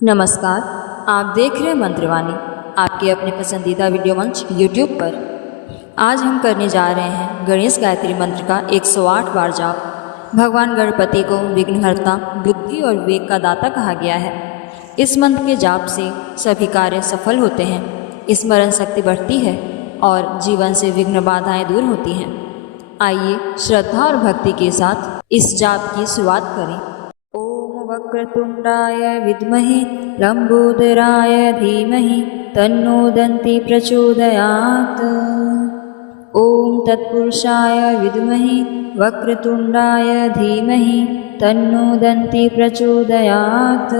नमस्कार। आप देख रहे हैं मंत्रवाणी, आपके अपने पसंदीदा वीडियो मंच यूट्यूब पर। आज हम करने जा रहे हैं गणेश गायत्री मंत्र का 108 बार जाप। भगवान गणपति को विघ्नहर्ता, बुद्धि और विवेक का दाता कहा गया है। इस मंत्र के जाप से सभी कार्य सफल होते हैं, स्मरण शक्ति बढ़ती है और जीवन से विघ्न बाधाएं दूर होती हैं। आइए श्रद्धा और भक्ति के साथ इस जाप की शुरुआत करें। वक्रतुंडाय विद्महे लंबोदराय धीमहि तन्नो दन्ति प्रचोदयात्। ओम तत्पुरुषाय विद्महे वक्रतुंडाय धीमहि तन्नो दन्ति प्रचोदयात्।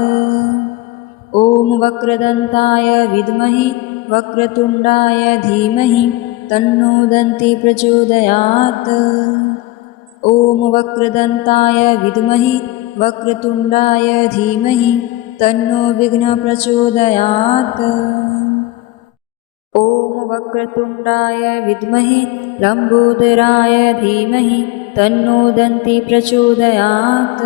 ओम वक्रदन्ताय विद्महे वक्रतुंडाय धीमहि तन्नो दन्ति प्रचोदयात्। ओम वक्रदन्ताय विद्महे वक्रतुंडाय धीमहि तन्नो विघ्न प्रचोदयात्। ओम वक्रतुंडाय विद्महे लंबोदराय धीमहि तन्नो दन्ति प्रचोदयात्।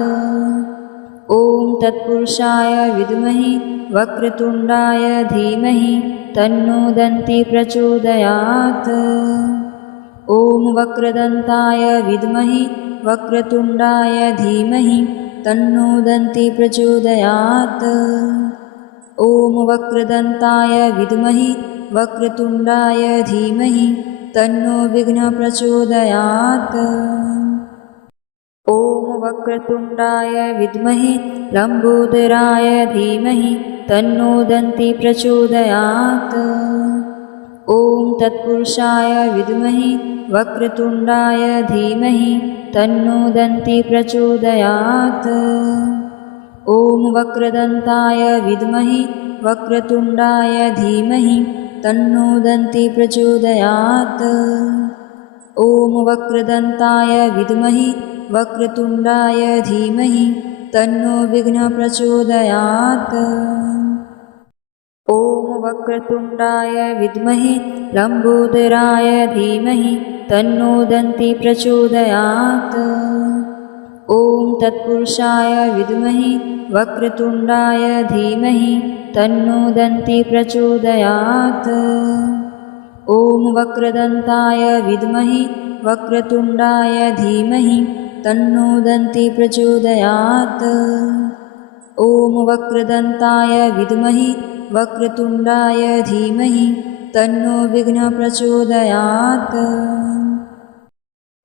ओम तत्पुरुषाय विद्महे वक्रतुंडाय धीमहि तन्नो दन्ति प्रचोदयात्। ओम वक्रदन्ताय विद्महे वक्रतुंडाय धीमहि तन्नो दन्ति प्रचोदयात्। ओम वक्रदन्ताय विद्महे वक्रतुंडाय धीमहि तन्नो विघ्न प्रचोदयात्। ओम वक्रतुंडाय विद्महे लंबोदराय धीमहि तन्नो दन्ति प्रचोदयात्। ओम तत्पुरुषाय विद्महे वक्रतुंडाय धीमहि तन्नो दन्ति प्रचोदयात्। ओम वक्रदन्ताय विद्महे वक्रतुंडाय धीमहि तन्नो दन्ति प्रचोदयात्। ओम वक्रदन्ताय विद्महे वक्रतुंडाय धीमहि तन्नो विघ्न प्रचोदयात्। ओम वक्रतुंडाय विद्महे लंबोदराय धीमहि तन्नो दन्ति प्रचोदयात्। ओम तत्पुरुषाय विद्महे वक्रतुंडाय धीमहि तन्नो दन्ति प्रचोदयात्। ओम वक्रदन्ताय विद्महे वक्रतुंडाय धीमहि तन्नो दन्ति प्रचोदयात्। ओम वक्रदन्ताय विद्महे वक्रतुंडाय धीमहि तन्नो विघ्न प्रचोदयात्।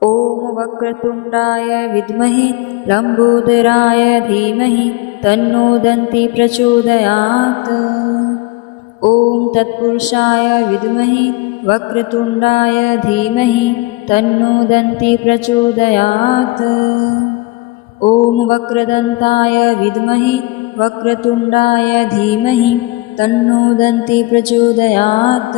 ओम वक्रतुंडाय विद्महे लंबोदराय धीमहि तन्नो दन्ति प्रचोदयात्। ओम तत्पुरुषाय विद्महे वक्रतुंडाय धीमहि तन्नो दन्ति प्रचोदयात्। ओम वक्रदन्ताय विद्महे वक्रतुंडाय धीमहि तन्नो दन्ति प्रचोदयात्।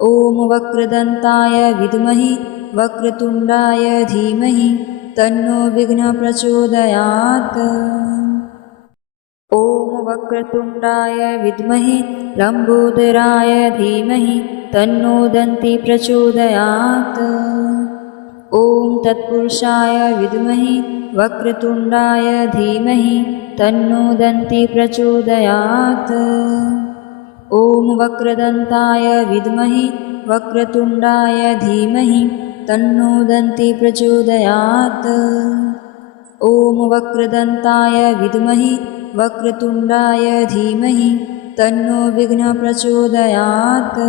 ओम वक्रदन्ताय विद्महे वक्रतुंडाय धीमहि तन्नो विघ्न प्रचोदयात्। ओम वक्रतुंडाय विद्महे लंबोदराय धीमहि तन्नो दन्ति प्रचोदयात्। ओम तत्पुरुषाय विद्महे वक्रतुंडाय धीमहि तन्नो दन्ति प्रचोदयात्। ओम वक्रदन्ताय विद्महे वक्रतुंडाय धीमहि तन्नो दन्ति प्रचोदयात्। ओम वक्रदन्ताय विद्महे वक्रतुंडाय धीमहि तन्नो विघ्न प्रचोदयात्।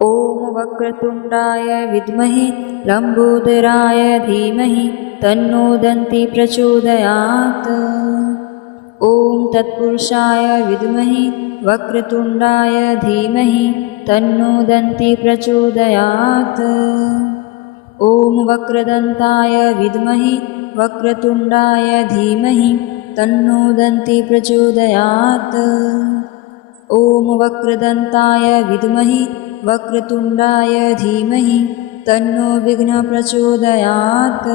ओम वक्रतुंडाय विद्महे लंबोदराय धीमहि तन्नो दन्ति प्रचोदयात्। ओम तत्पुरुषाय विद्महे वक्रतुंडाय धीमहि तन्नो दन्ति प्रचोदयात्। ओम वक्रदन्ताय विद्महे वक्रतुंडाय धीमहि तन्नो दन्ति प्रचोदयात्। ओम वक्रदन्ताय विद्महे वक्रतुंडाय धीमहि तन्नो विघ्न प्रचोदयात्।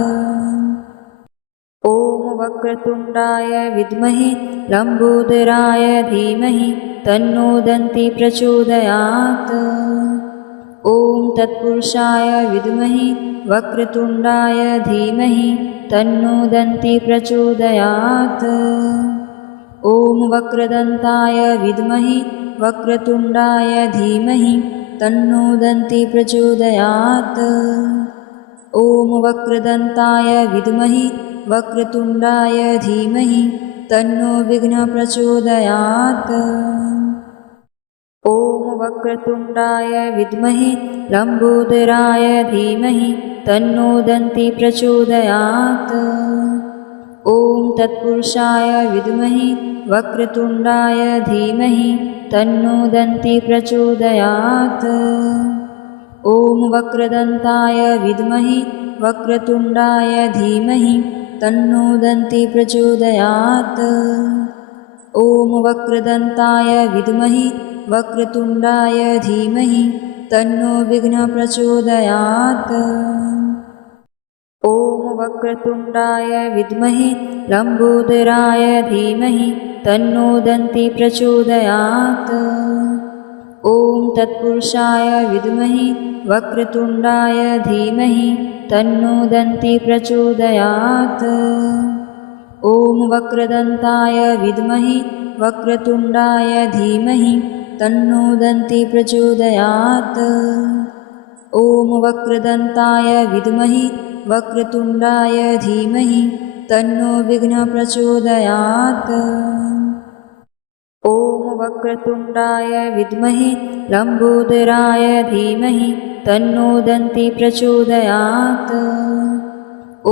ओम वक्रतुंडाय विद्महे लंबोदराय धीमहि तन्नो दन्ति प्रचोदयात्। ओम तत्पुरुषाय विद्महे वक्रतुंडाय धीमहि तन्नो दन्ति प्रचोदयात्। ॐ वक्रदन्ताय विद्महे वक्रतुण्डाय धीमहि तन्नो दन्ती प्रचोदयात्। ॐ वक्रदन्ताय विद्महे वक्रतुण्डाय धीमहि तन्नो विघ्नः प्रचोदयात्। ॐ वक्रतुण्डाय विद्महे लम्बोदराय धीमहि तन्नो दन्ती प्रचोदयात्। ॐ तत्पुरुषाय विद्महे वक्रतुण्डाय धीमहि तन्नो दन्ती प्रचोदयात्। ॐ वक्रदन्ताय विद्महे वक्रतुण्डाय धीमहि तन्नो दन्ती प्रचोदयात्। ॐ वक्रदन्ताय विद्महे वक्रतुण्डाय धीमहि तन्नो विघ्नः प्रचोदयात्। ॐ वक्रतुण्डाय विद्महे लम्बोदराय धीमहि तन्नो दन्ती प्रचोदयात्। ॐ तत्पुरुषाय विद्महे वक्रतुण्डाय धीमहि तन्नो दन्ती प्रचोदयात्। ॐ वक्रदन्ताय विद्महे वक्रतुण्डाय धीमहि तन्नो दन्ती प्रचोदयात्। ॐ वक्रदन्ताय विद्महे वक्रतुण्डाय धीमहि तन्नो विघ्नः प्रचोदयात्। ॐ वक्रतुण्डाय विद्महे लम्बोदराय धीमहि तन्नो दन्ती प्रचोदयात्।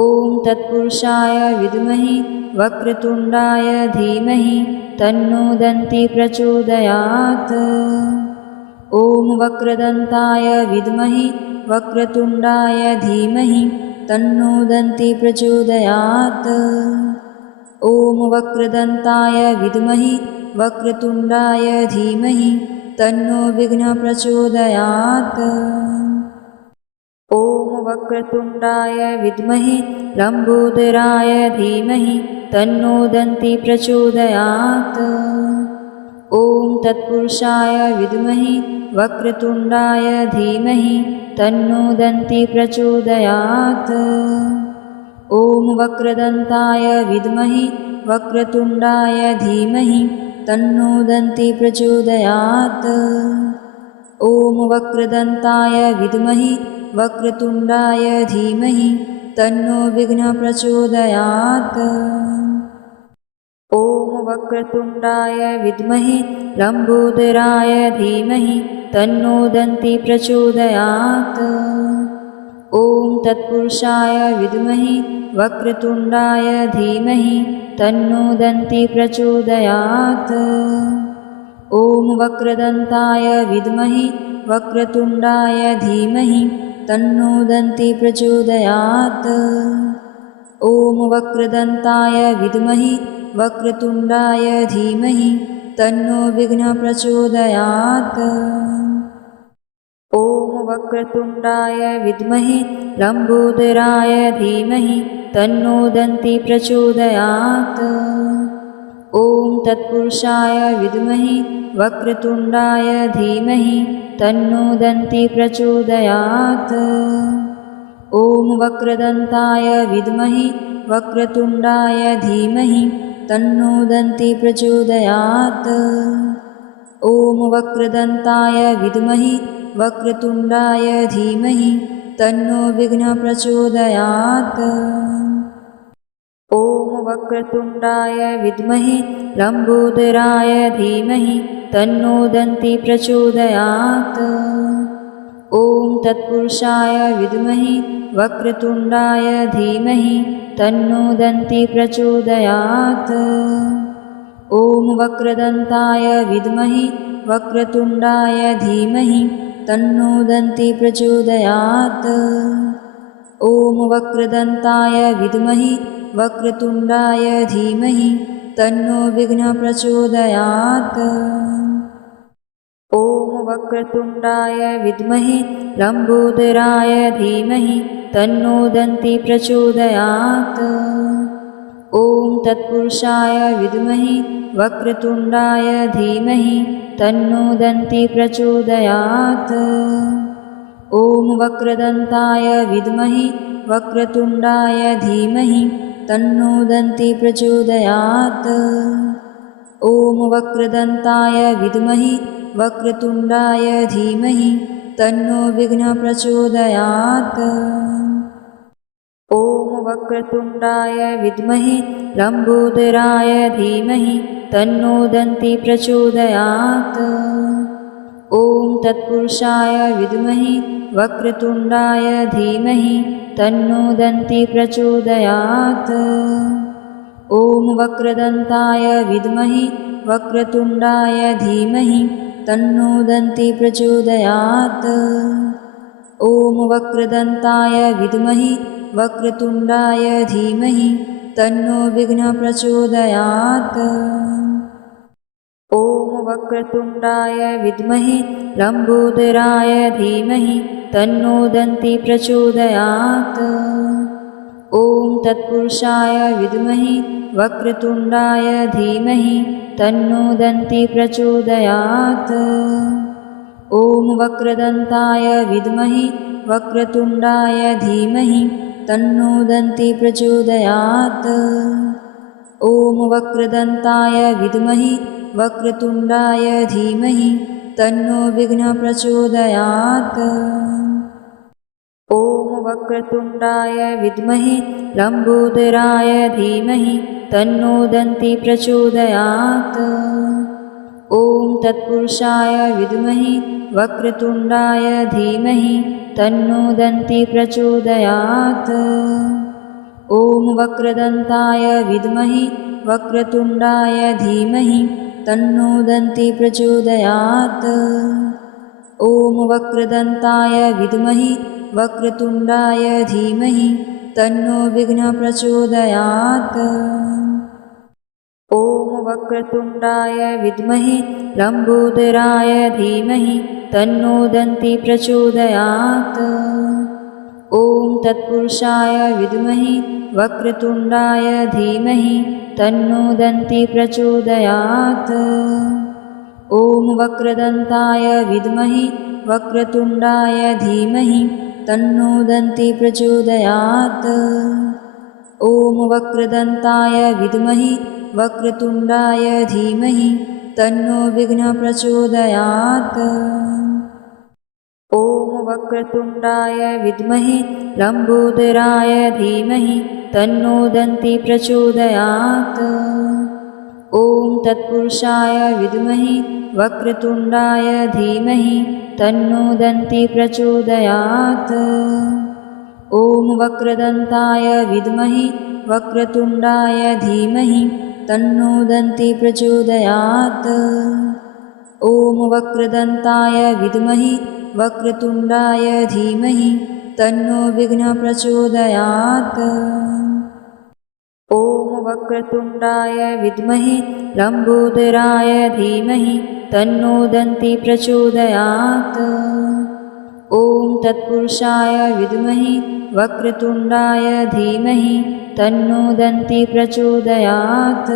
ॐ तत्पुरुषाय विद्महे वक्रतुण्डाय धीमहि तन्नो दन्ती प्रचोदयात्। ॐ वक्रदन्ताय विद्महे वक्रतुण्डाय धीमहि तन्नो दन्ती प्रचोदयात्। ॐ वक्रदन्ताय विद्महे वक्रतुण्डाय धीमहि तन्नो विघ्नः प्रचोदयात्। ॐ वक्रतुण्डाय विद्महे लम्बोदराय धीमहि तन्नो दन्ती प्रचोदयात्। ॐ तत्पुरुषाय विद्महे वक्रतुण्डाय धीमहि तन्नो दन्ती प्रचोदयात्। ॐ वक्रदन्ताय विद्महे वक्रतुण्डाय धीमहि तन्नो दन्ती प्रचोदयात्। ॐ वक्रदन्ताय विद्महे वक्रतुण्डाय धीमहि तन्नो विघ्नः प्रचोदयात्। ॐ वक्रतुण्डाय विद्महे लम्बोदराय धीमहि तन्नो दन्ती प्रचोदयात्। ॐ तत्पुरुषाय विद्महे वक्रतुण्डाय धीमहि तन्नो दन्ती प्रचोदयात्। ॐ वक्रदन्ताय विद्महे वक्रतुण्डाय धीमहि तन्नो दन्ती प्रचोदयात्। ॐ वक्रदन्ताय विद्महे वक्रतुण्डाय धीमहि तन्नो विघ्नः प्रचोदयात्। ॐ वक्रतुण्डाय विद्महे लम्बोदराय धीमहि तन्नो दन्ती प्रचोदयात्। ॐ तत्पुरुषाय विद्महे वक्रतुण्डाय धीमहि तन्नो दन्ती प्रचोदयात्। ॐ वक्रदन्ताय विद्महे वक्रतुण्डाय धीमहि तन्नो दन्ती प्रचोदयात्। ॐ वक्रदन्ताय विद्महे वक्रतुण्डाय धीमहि तन्नो विघ्नः प्रचोदयात्। ॐ वक्रतुण्डाय विद्महे लम्बोदराय धीमहि तन्नो दन्ती प्रचोदयात्। ॐ तत्पुरुषाय विद्महे वक्रतुण्डाय धीमहि तन्नो दन्ती प्रचोदयात्। ॐ वक्रदन्ताय विद्महे वक्रतुण्डाय धीमहि तन्नो दन्ती प्रचोदयात्। ॐ वक्रदन्ताय विद्महे वक्रतुण्डाय धीमहि तन्नो विघ्नः प्रचोदयात्। ॐ वक्रतुण्डाय विद्महे लम्बोदराय धीमहि तन्नो दन्ती प्रचोदयात्। ॐ तत्पुरुषाय विद्महे वक्रतुण्डाय धीमहि तन्नो दन्ती प्रचोदयात्। ॐ वक्रदन्ताय विद्महे वक्रतुण्डाय धीमहि तन्नो दन्ती प्रचोदयात्। ॐ वक्रदन्ताय विद्महे वक्रतुण्डाय धीमहि तन्नो विघ्नः प्रचोदयात्। ॐ वक्रतुण्डाय विद्महे लम्बोदराय धीमहि तन्नो दन्ती प्रचोदयात्। ॐ तत्पुरुषाय विद्महे वक्रतुण्डाय धीमहि तन्नो दन्ती प्रचोदयात्। ॐ वक्रदन्ताय विद्महे वक्रतुण्डाय धीमहि तन्नो दन्ती प्रचोदयात्। ॐ वक्रदन्ताय विद्महे वक्रतुण्डाय धीमहि तन्नो विघ्नः प्रचोदयात्। ॐ वक्रतुण्डाय विद्महे लम्बोदराय धीमहि तन्नो दन्ती प्रचोदयात्। ॐ तत्पुरुषाय विद्महे वक्रतुण्डाय धीमहि तन्नो दन्ती प्रचोदयात्। ॐ वक्रदन्ताय विद्महे वक्रतुण्डाय धीमहि तन्नो दन्ती प्रचोदयात्। ॐ वक्रदन्ताय विद्महे वक्रतुण्डाय धीमहि तन्नो विघ्नः प्रचोदयात्। ॐ वक्रतुण्डाय विद्महे लम्बोदराय धीमहि तन्नो दन्ती प्रचोदयात्। ॐ तत्पुरुषाय विद्महे वक्रतुण्डाय धीमहि तन्नो दन्ती प्रचोदयात्। ॐ वक्रदन्ताय विद्महे वक्रतुण्डाय धीमहि तन्नो दन्ती प्रचोदयात्। ॐ वक्रदन्ताय विद्महे वक्रतुण्डाय धीमहि तन्नो विघ्नः प्रचोदयात्। ॐ वक्रतुण्डाय विद्महे लम्बोदराय धीमहि तन्नो दन्ती प्रचोदयात्। ॐ तत्पुरुषाय विद्महे वक्रतुण्डाय धीमहि तन्नो दन्ती प्रचोदयात्। ॐ वक्रदन्ताय विद्महे वक्रतुण्डाय धीमहि तन्नो दन्ती प्रचोदयात्। ॐ वक्रदन्ताय विद्महे वक्रतुण्डाय धीमहि तन्नो विघ्नः प्रचोदयात्। ॐ वक्रतुण्डाय विद्महे लम्बोदराय धीमहि तन्नो दन्ती प्रचोदयात्। ॐ तत्पुरुषाय विद्महे वक्रतुण्डाय धीमहि तन्नो दन्ती प्रचोदयात्। ॐ वक्रदन्ताय विद्महे वक्रतुण्डाय धीमहि तन्नो दन्ती प्रचोदयात्। ॐ वक्रदन्ताय विद्महे वक्रतुण्डाय धीमहि तन्नो विघ्नः प्रचोदयात्। ॐ वक्रतुण्डाय विद्महे लम्बोदराय धीमहि तन्नो दन्ती प्रचोदयात्। ॐ तत्पुरुषाय विद्महे वक्रतुण्डाय धीमहि तन्नो दन्ती प्रचोदयात्।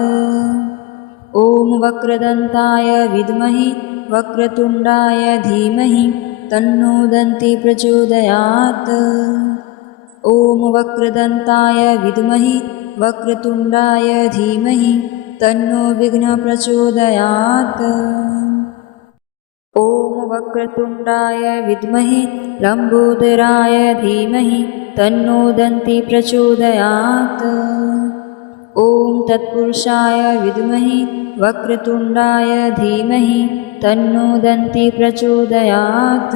ॐ वक्रदन्ताय विद्महे वक्रतुण्डाय धीमहि तन्नो दन्ती प्रचोदयात्। ॐ वक्रदन्ताय विद्महे वक्रतुण्डाय धीमहि तन्नो विघ्नः प्रचोदयात्। ॐ वक्रतुण्डाय विद्महे लम्बोदराय धीमहि तन्नो दन्ती प्रचोदयात्। ॐ तत्पुरुषाय विद्महे वक्रतुण्डाय धीमहि तन्नो दन्ती प्रचोदयात्।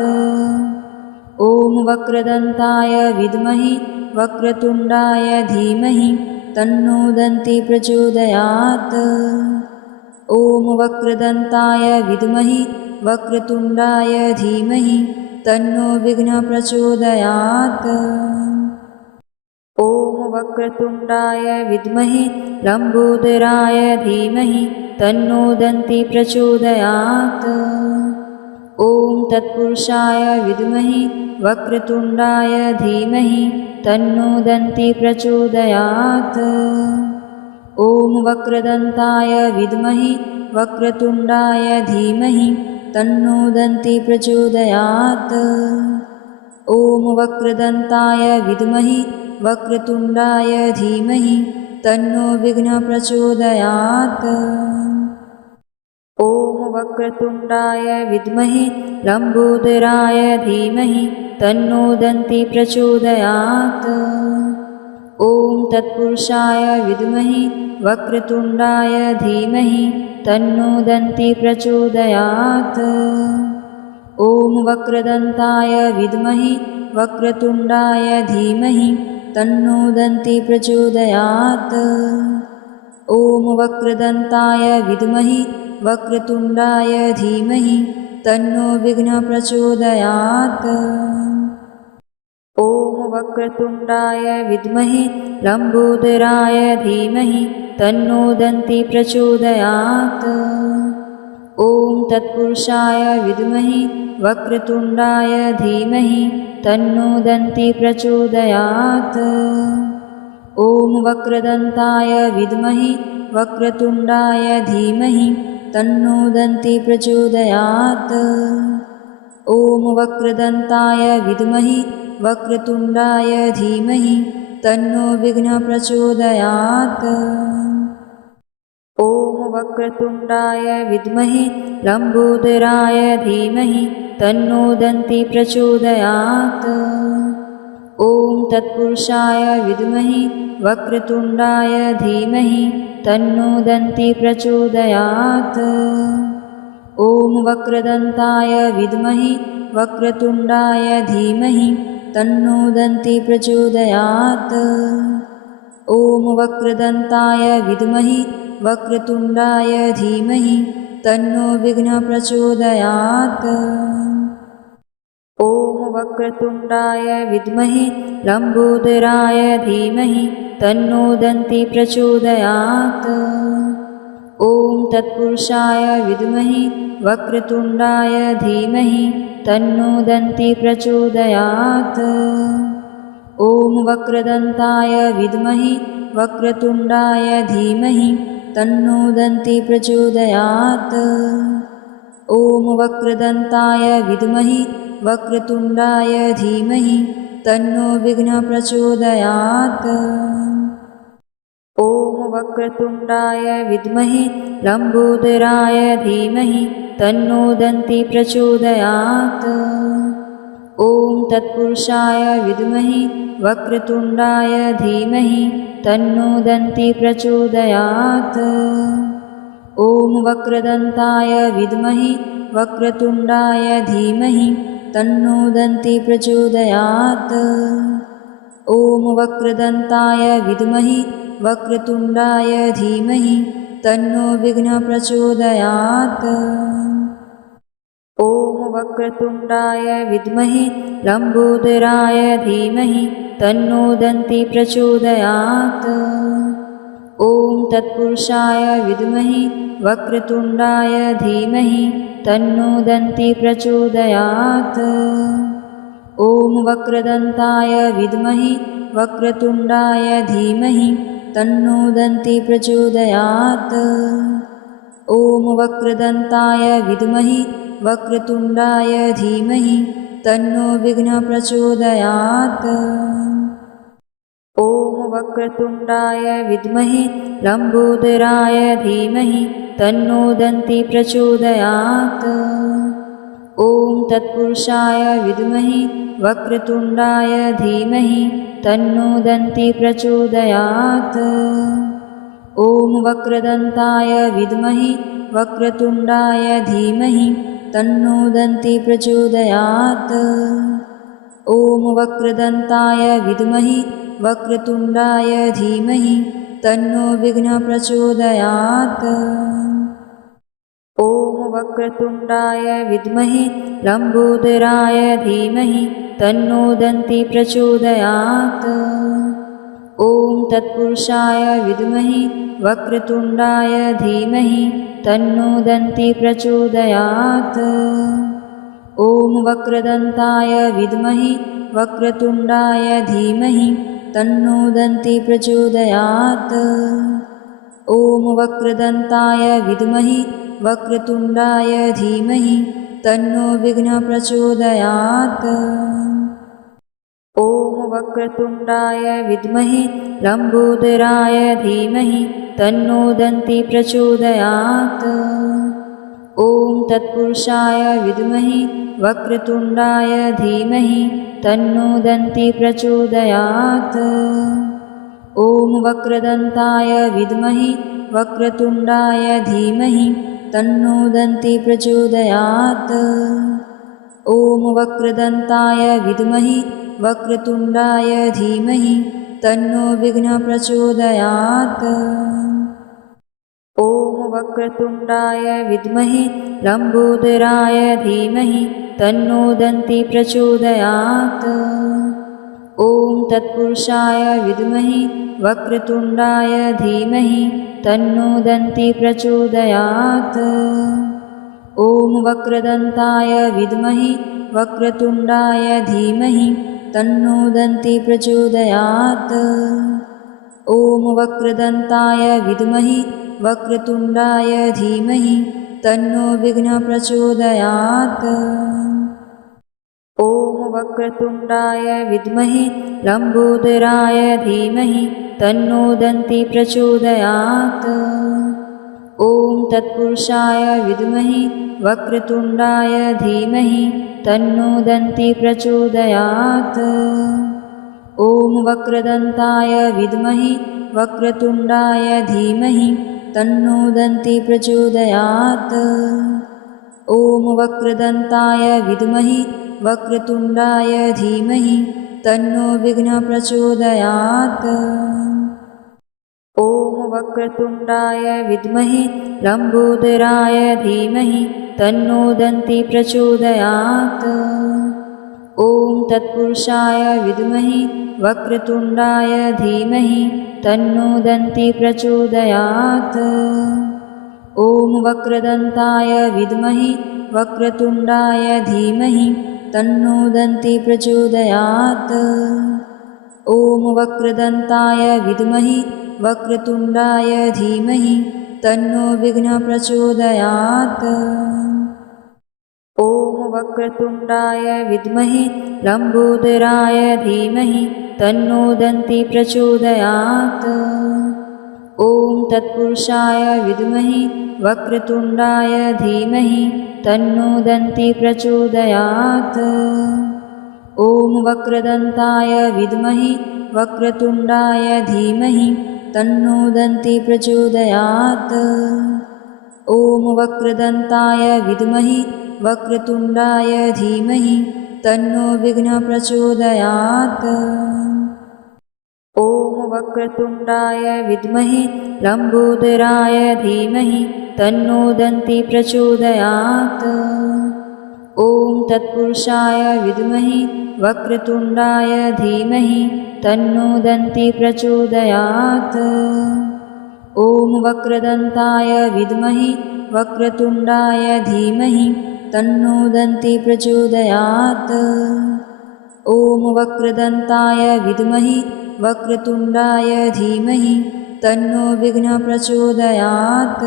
ॐ वक्रदन्ताय विद्महे वक्रतुण्डाय धीमहि तन्नो दन्ती प्रचोदयात्। ॐ वक्रदन्ताय विद्महे वक्रतुण्डाय धीमहि तन्नो विघ्नः प्रचोदयात्। ॐ वक्रतुण्डाय विद्महे लम्बोदराय धीमहि तन्नो दन्ती प्रचोदयात्। ॐ तत्पुरुषाय विद्महे वक्रतुण्डाय धीमहि तन्नो दन्ती प्रचोदयात्। ॐ वक्रदन्ताय विद्महे वक्रतुण्डाय धीमहि तन्नो दन्ती प्रचोदयात्। ॐ वक्रदन्ताय विद्महे वक्रतुण्डाय धीमहि तन्नो विघ्नः प्रचोदयात्। ॐ वक्रतुण्डाय विद्महे लम्बोदराय धीमहि तन्नो दन्ति प्रचोदयात्। ॐ तत्पुरुषाय विद्महे वक्रतुण्डाय धीमहि तन्नो दन्ति प्रचोदयात्। ॐ वक्रदन्ताय विद्महे वक्रतुण्डाय धीमहि तन्नो दन्ति प्रचोदयात्। ॐ वक्रदन्ताय विद्महे वक्रतुण्डाय धीमहि तन्नो विघ्नः प्रचोदयात्। ॐ वक्रतुण्डाय विद्महे लम्बोदराय धीमहि तन्नो दन्ति प्रचोदयात्। ॐ तत्पुरुषाय विद्महे वक्रतुण्डाय धीमहि तन्नो दन्ति प्रचोदयात्। ॐ वक्रदन्ताय विद्महे वक्रतुण्डाय धीमहि तन्नो दन्ति प्रचोदयात्। ॐ वक्रदन्ताय विद्महे वक्रतुण्डाय धीमहि तन्नो विघ्नः प्रचोदयात्। ॐ वक्रतुण्डाय विद्महे लम्बोदराय धीमहि तन्नो दन्ति प्रचोदयात्। ॐ तत्पुरुषाय विद्महे वक्रतुण्डाय धीमहि तन्नो दन्ति प्रचोदयात्। ॐ वक्रदन्ताय विद्महे वक्रतुण्डाय धीमहि तन्नो दन्ति प्रचोदयात्। ॐ वक्रदन्ताय विद्महे वक्रतुण्डाय धीमहि तन्नो विघ्नः प्रचोदयात्। ॐ वक्रतुण्डाय विद्महे लम्बोदराय धीमहि तन्नो दन्ति प्रचोदयात्। ॐ तत्पुरुषाय विद्महे वक्रतुण्डाय धीमहि तन्नो दन्ति प्रचोदयात्। ॐ वक्रदन्ताय विद्महे वक्रतुण्डाय धीमहि तन्नो दन्ति प्रचोदयात्। ॐ वक्रदन्ताय विद्महे वक्रतुण्डाय धीमहि तन्नो विघ्नः प्रचोदयात्। ॐ वक्रतुण्डाय विद्महे लम्बोदराय धीमहि तन्नो दन्ति प्रचोदयात्। ॐ तत्पुरुषाय विद्महे वक्रतुण्डाय धीमहि तन्नो दन्ति प्रचोदयात्। ॐ वक्रदन्ताय विद्महे वक्रतुण्डाय धीमहि तन्नो दन्ति प्रचोदयात्। ॐ वक्रदन्ताय विद्महे वक्रतुण्डाय धीमहि तन्नो विघ्नः प्रचोदयात्। ॐ वक्रतुण्डाय विद्महे लम्बोदराय धीमहि तन्नो दन्ति प्रचोदयात्। ॐ तत्पुरुषाय विद्महे वक्रतुण्डाय धीमहि तन्नो दन्ति प्रचोदयात्। ॐ वक्रदन्ताय विद्महे वक्रतुण्डाय धीमहि तन्नो दन्ति प्रचोदयात्। ॐ वक्रदन्ताय विद्महे वक्रतुण्डाय धीमहि तन्नो विघ्नः प्रचोदयात्। ॐ वक्रतुण्डाय विद्महे लम्बोदराय धीमहि तन्नो दन्ति प्रचोदयात्। ॐ तत्पुरुषाय विद्महे वक्रतुण्डाय धीमहि तन्नो दन्ति प्रचोदयात्। ॐ वक्रदन्ताय विद्महे वक्रतुण्डाय धीमहि तन्नो दन्ति प्रचोदयात्। ॐ वक्रदन्ताय विद्महे वक्रतुण्डाय धीमहि तन्नो विघ्नः प्रचोदयात्। ॐ वक्रतुण्डाय विद्महे लम्बोदराय धीमहि तन्नो दन्ति प्रचोदयात्। ॐ तत्पुरुषाय विद्महे वक्रतुण्डाय धीमहि तन्नो दन्ति प्रचोदयात्। ॐ वक्रदन्ताय विद्महे वक्रतुण्डाय धीमहि तन्नो दन्ति प्रचोदयात्। ॐ वक्रदन्ताय विद्महे वक्रतुण्डाय धीमहि तन्नो विघ्नः प्रचोदयात्। ॐ वक्रतुण्डाय विद्महे लम्बोदराय धीमहि तन्नो दन्ति प्रचोदयात्। ॐ तत्पुरुषाय विद्महे वक्रतुण्डाय धीमहि तन्नो दन्ती प्रचोदयात्। ॐ वक्रदन्ताय विद्महे वक्रतुण्डाय धीमहि तन्नो दन्ती प्रचोदयात्। ॐ वक्रदन्ताय विद्महे वक्रतुण्डाय धीमहि तन्नो विघ्नः प्रचोदयात्। ॐ वक्रतुण्डाय विद्महे लम्बोदराय धीमहि तन्नो दन्ती प्रचोदयात्। ॐ तत्पुरुषाय विद्महे वक्रतुण्डाय धीमहि तन्नो दन्ती प्रचोदयात्। ॐ वक्रदन्ताय विद्महे वक्रतुण्डाय धीमहि तन्नो दन्ती प्रचोदयात्। ॐ वक्रदन्ताय विद्महे वक्रतुण्डाय धीमहि तन्नो विघ्नः प्रचोदयात्। ॐ वक्रतुण्डाय विद्महे लम्बोदराय धीमहि तन्नो दन्ती प्रचोदयात्। ॐ तत्पुरुषाय विद्महे वक्रतुण्डाय धीमहि तन्नो दन्ती प्रचोदयात्। ॐ वक्रदन्ताय विद्महे वक्रतुण्डाय धीमहि तन्नो दन्ती प्रचोदयात्। ॐ वक्रदन्ताय विद्महे वक्रतुण्डाय धीमहि तन्नो विघ्नः प्रचोदयात्। ॐ वक्रतुण्डाय विद्महे लम्बोदराय धीमहि तन्नो दन्ती प्रचोदयात्। ॐ तत्पुरुषाय विद्महे वक्रतुण्डाय धीमहि तन्नो दन्ती प्रचोदयात्। ॐ वक्रदन्ताय विद्महे वक्रतुण्डाय धीमहि तन्नो दन्ती प्रचोदयात्। ॐ वक्रदन्ताय विद्महे वक्रतुण्डाय धीमहि तन्नो विघ्नः प्रचोदयात्। ॐ वक्रतुण्डाय विद्महे लम्बोदराय धीमहि तन्नो दन्ती प्रचोदयात्। ॐ तत्पुरुषाय विद्महे वक्रतुण्डाय धीमहि तन्नो दन्ती प्रचोदयात्। ॐ वक्रदन्ताय विद्महे वक्रतुण्डाय धीमहि तन्नो दन्ती प्रचोदयात्। ॐ वक्रदन्ताय विद्महे वक्रतुण्डाय धीमहि तन्नो विघ्नः प्रचोदयात्। ॐ वक्रतुण्डाय विद्महे लम्बोदराय धीमहि तन्नो दन्ती प्रचोदयात्। ॐ तत्पुरुषाय विद्महे वक्रतुण्डाय धीमहि तन्नो दन्ती प्रचोदयात्। ॐ वक्रदन्ताय विद्महे वक्रतुण्डाय धीमहि तन्नो दन्ती प्रचोदयात्। ॐ वक्रदन्ताय विद्महे वक्रतुण्डाय धीमहि तन्नो विघ्नः प्रचोदयात्।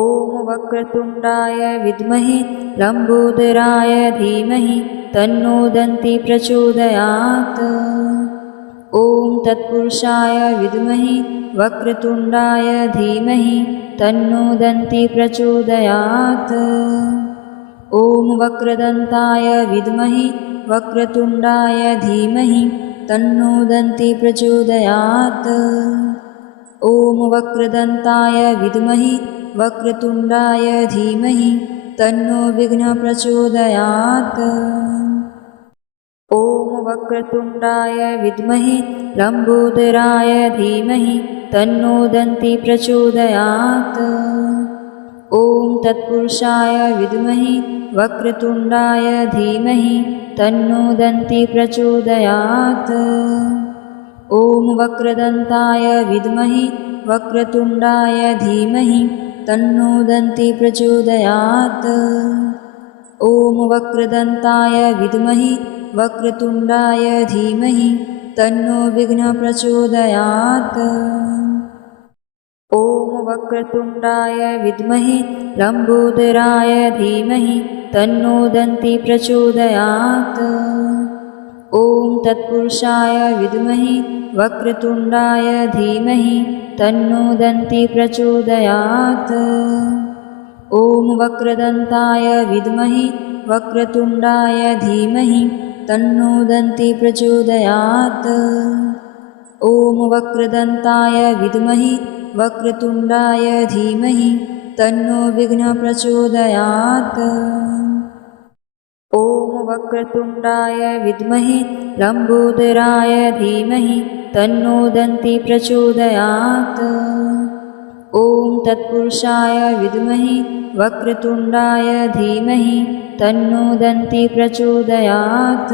ॐ वक्रतुण्डाय विद्महे लम्बोदराय धीमहि तन्नो दन्ती प्रचोदयात्। ॐ तत्पुरुषाय विद्महे वक्रतुण्डाय धीमहि तन्नो दन्ती प्रचोदयात्। ॐ वक्रदन्ताय विद्महे वक्रतुण्डाय धीमहि तन्नो दन्ती प्रचोदयात्। ॐ वक्रदन्ताय विद्महे वक्रतुण्डाय धीमहि तन्नो विघ्नः प्रचोदयात्। ॐ वक्रतुण्डाय विद्महे लम्बोदराय धीमहि तन्नो दन्ती प्रचोदयात्। ॐ तत्पुरुषाय विद्महे वक्रतुण्डाय धीमहि तन्नो दन्ती प्रचोदयात्। ॐ वक्रदन्ताय विद्महे वक्रतुण्डाय धीमहि तन्नो दन्ती प्रचोदयात्। ॐ वक्रदन्ताय विद्महे वक्रतुण्डाय धीमहि तन्नो विघ्नः प्रचोदयात्। ॐ वक्रतुण्डाय विद्महे लम्बोदराय धीमहि तन्नो दन्ती प्रचोदयात्। ॐ तत्पुरुषाय विद्महे वक्रतुण्डाय धीमहि तन्नो दन्ती प्रचोदयात्। ॐ वक्रदन्ताय विद्महे वक्रतुण्डाय धीमहि तन्नो दन्ती प्रचोदयात्। ॐ वक्रदन्ताय विद्महे वक्रतुण्डाय धीमहि तन्नो विघ्नः प्रचोदयात्। ॐ वक्रतुण्डाय विद्महे लम्बोदराय धीमहि तन्नो दन्ती प्रचोदयात्। ॐ तत्पुरुषाय विद्महे वक्रतुण्डाय धीमहि तन्नो दन्ती प्रचोदयात्।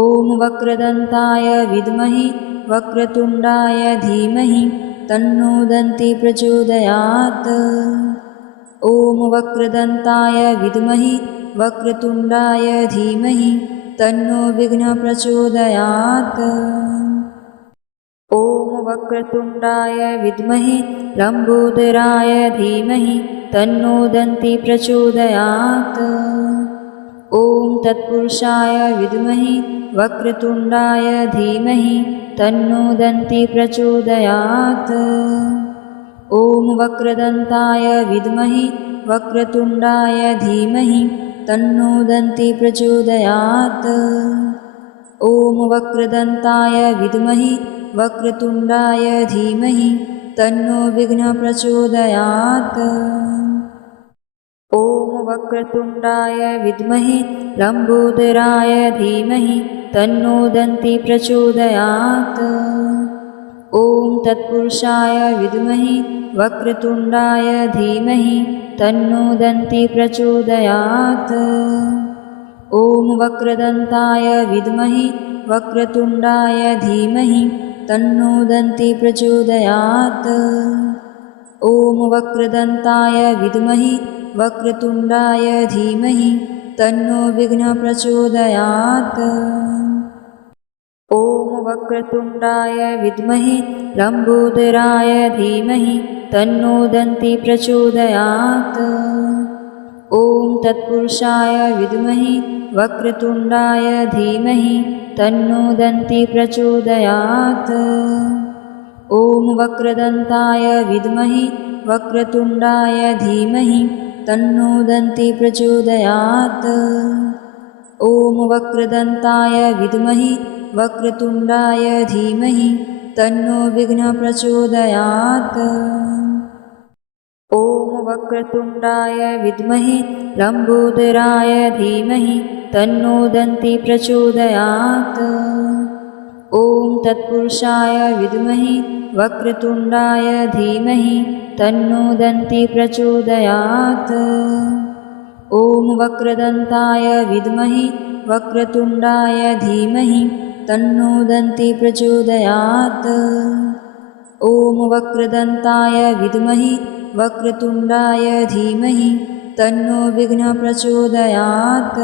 ॐ वक्रदन्ताय विद्महे वक्रतुण्डाय धीमहि तन्नो दन्ती प्रचोदयात्। ॐ वक्रदन्ताय विद्महे वक्रतुण्डाय धीमहि तन्नो विघ्नः प्रचोदयात्। ॐ वक्रतुण्डाय विद्महे लम्बोदराय धीमहि तन्नो दन्ती प्रचोदयात्। ॐ तत्पुरुषाय विद्महे वक्रतुण्डाय धीमहि तन्नो दन्ती प्रचोदयात्। ॐ वक्रदन्ताय विद्महे वक्रतुण्डाय धीमहि तन्नो दन्ती प्रचोदयात्। ॐ वक्रदन्ताय विद्महे वक्रतुण्डाय धीमहि तन्नो विघ्नः प्रचोदयात्। ॐ वक्रतुण्डाय विद्महे लम्बोदराय धीमहि तन्नो दन्ती प्रचोदयात्। ॐ तत्पुरुषाय विद्महे वक्रतुण्डाय धीमहि तन्नो दन्ती प्रचोदयात्। ॐ वक्रदन्ताय विद्महे वक्रतुण्डाय धीमहि तन्नो दन्ती प्रचोदयात्। ॐ वक्रदन्ताय विद्महे वक्रतुण्डाय धीमहि तन्नो विघ्नः प्रचोदयात्। ॐ वक्रतुण्डाय विद्महे लम्बोदराय धीमहि तन्नो दन्ती प्रचोदयात्। ॐ तत्पुरुषाय विद्महे वक्रतुण्डाय धीमहि तन्नो दन्ती प्रचोदयात्। ॐ वक्रदन्ताय विद्महे वक्रतुण्डाय धीमहि तन्नो दन्ती प्रचोदयात्। ॐ वक्रदन्ताय विद्महे वक्रतुण्डाय धीमहि तन्नो विघ्नः प्रचोदयात्। ॐ वक्रतुण्डाय विद्महे लम्बोदराय धीमहि तन्नो दन्ती प्रचोदयात्। ॐ तत्पुरुषाय विद्महे वक्रतुण्डाय धीमहि तन्नो दन्ती प्रचोदयात्। ॐ वक्रदन्ताय विद्महे वक्रतुण्डाय धीमहि तन्नो दन्ती प्रचोदयात्। ॐ वक्रदन्ताय विद्महे वक्रतुण्डाय धीमहि तन्नो विघ्नः प्रचोदयात्।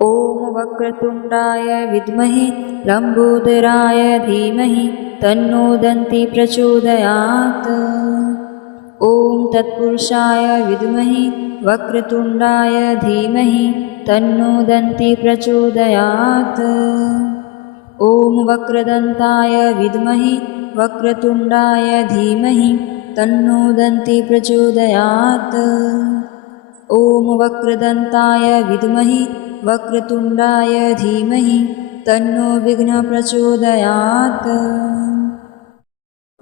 ॐ वक्रतुण्डाय विद्महे लम्बोदराय धीमहि तन्नो दन्ती प्रचोदयात्। ॐ तत्पुरुषाय विद्महे वक्रतुण्डाय धीमहि तन्नो दन्ती प्रचोदयात्। ॐ वक्रदन्ताय विद्महे वक्रतुण्डाय धीमहि तन्नो दन्ती प्रचोदयात्। ॐ वक्रदन्ताय विद्महे वक्रतुण्डाय धीमहि तन्नो विघ्नः प्रचोदयात्।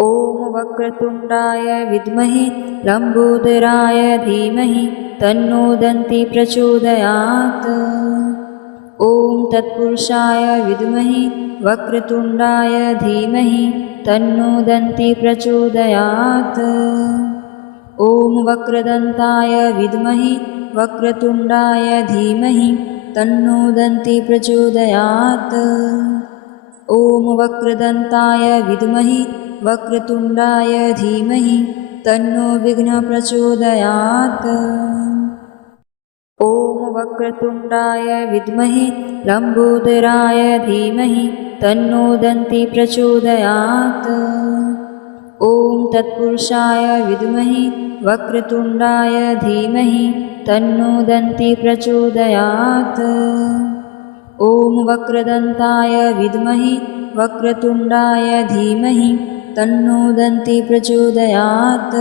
ॐ वक्रतुण्डाय विद्महे लम्बोदराय धीमहि तन्नो दन्ती प्रचोदयात्। ॐ तत्पुरुषाय विद्महे वक्रतुण्डाय धीमहि तन्नो दन्ती प्रचोदयात्। ॐ वक्रदन्ताय विद्महे वक्रतुण्डाय धीमहि तन्नो दन्ती प्रचोदयात्। ॐ वक्रदन्ताय विद्महे वक्रतुण्डाय धीमहि तन्नो विघ्नः प्रचोदयात्। ॐ वक्रतुण्डाय विद्महे लम्बोदराय धीमहि तन्नो दन्ती प्रचोदयात्। ॐ तत्पुरुषाय विद्महे वक्रतुण्डाय धीमहि तन्नो दन्ती प्रचोदयात्। ॐ वक्रदन्ताय विद्महे वक्रतुण्डाय धीमहि तन्नो दन्ती प्रचोदयात्।